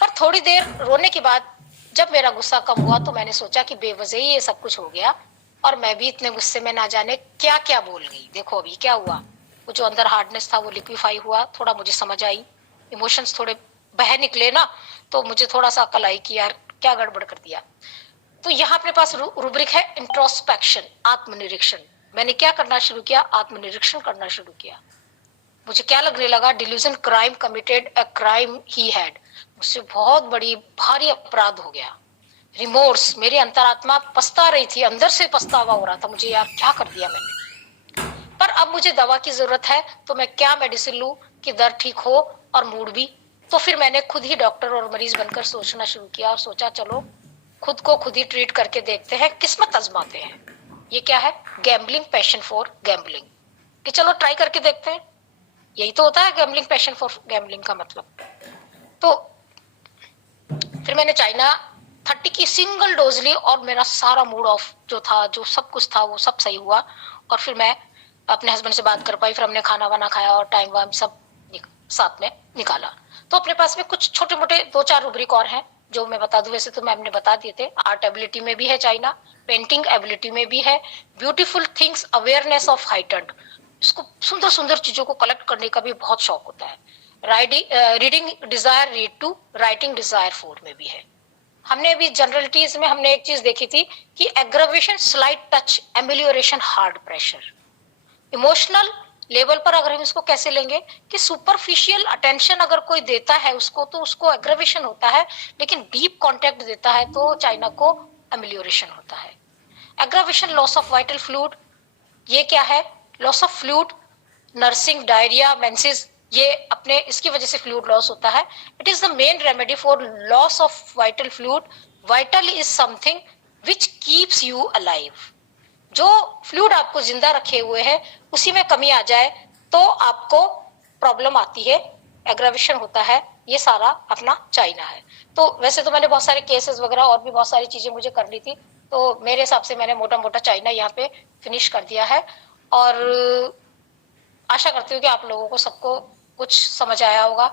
पर थोड़ी देर रोने के बाद जब मेरा गुस्सा कम हुआ तो मैंने सोचा कि बेवजह ही ये सब कुछ हो गया, और मैं भी इतने गुस्से में ना जाने क्या क्या बोल गई। देखो अभी क्या हुआ, वो जो अंदर हार्डनेस था वो लिक्विफाई हुआ, थोड़ा मुझे समझ आई, इमोशंस थोड़े बह निकले ना, तो मुझे थोड़ा सा अकल आई कि यार क्या गड़बड़ कर दिया। तो यहाँ अपने पास रूब्रिक है इंट्रोस्पेक्शन, आत्मनिरीक्षण। मैंने क्या करना शुरू किया? आत्मनिरीक्षण करना शुरू किया। मुझे क्या लगने लगा? Delusion crime committed a crime he had, मुझसे बहुत बड़ी भारी अपराध हो गया। रिमोर्स, मेरी अंतरात्मा पछता रही थी, अंदर से पछतावा हो रहा था मुझे, यार क्या कर दिया मैंने। पर अब मुझे दवा की जरूरत है, तो मैं क्या मेडिसिन लूं कि दर्द ठीक हो और मूड भी। तो फिर मैंने खुद ही डॉक्टर और मरीज बनकर सोचना शुरू किया और सोचा चलो खुद को खुद ही ट्रीट करके देखते हैं, किस्मत आजमाते हैं। ये क्या है? गैम्बलिंग पैशन फॉर गैम्बलिंग, कि चलो ट्राई करके देखते हैं। यही तो होता है गैम्बलिंग पैशन फॉर गैम्बलिंग का मतलब। तो फिर मैंने चाइना 30 की सिंगल डोज ली और मेरा सारा मूड ऑफ जो था, जो सब कुछ था, वो सब सही हुआ। और फिर मैं अपने हस्बैंड से बात कर पाई, फिर हमने खाना वाना खाया और टाइम वाइम सब साथ में निकाला। तो अपने पास में कुछ छोटे मोटे 2-4 रूब्रिक और हैं जो मैं बता दूं। वैसे तो मैम ने बता दिए थे। आर्ट एबिलिटी में भी है चाइना, पेंटिंग एबिलिटी में भी है, beautiful things awareness of heightened, इसको सुंदर सुंदर चीजों को कलेक्ट करने का भी बहुत शौक होता है। Reading desire read to, writing desire for में भी है। हमने अभी जनरलिटीज में हमने एक चीज देखी थी कि aggravation slight touch, amelioration hard pressure. Emotional level पर अगर हम इसको कैसे लेंगे कि सुपरफिशियल अटेंशन अगर कोई देता है उसको तो उसको एग्रावेशन होता है, लेकिन डीप कांटेक्ट देता है तो चाइना को एमिलियोरेशन होता है। Aggravation loss of vital fluid, ये क्या है? Loss of fluid, nursing, diarrhoea, menses, ये अपने इसकी वजह से फ्लूइड लॉस होता है। It is the main remedy for loss of vital fluid. Vital is something which keeps you alive. जो फ्लूइड आपको जिंदा रखे हुए है उसी में कमी आ जाए तो आपको प्रॉब्लम आती है, एग्रावेशन होता है। ये सारा अपना चाइना है। तो वैसे तो मैंने बहुत सारे केसेस वगैरह और भी बहुत सारी चीजें मुझे करनी थी, तो मेरे हिसाब से मैंने मोटा मोटा चाइना यहाँ पे फिनिश कर दिया है। और आशा करती हूँ कि आप लोगों को सबको कुछ समझ आया होगा।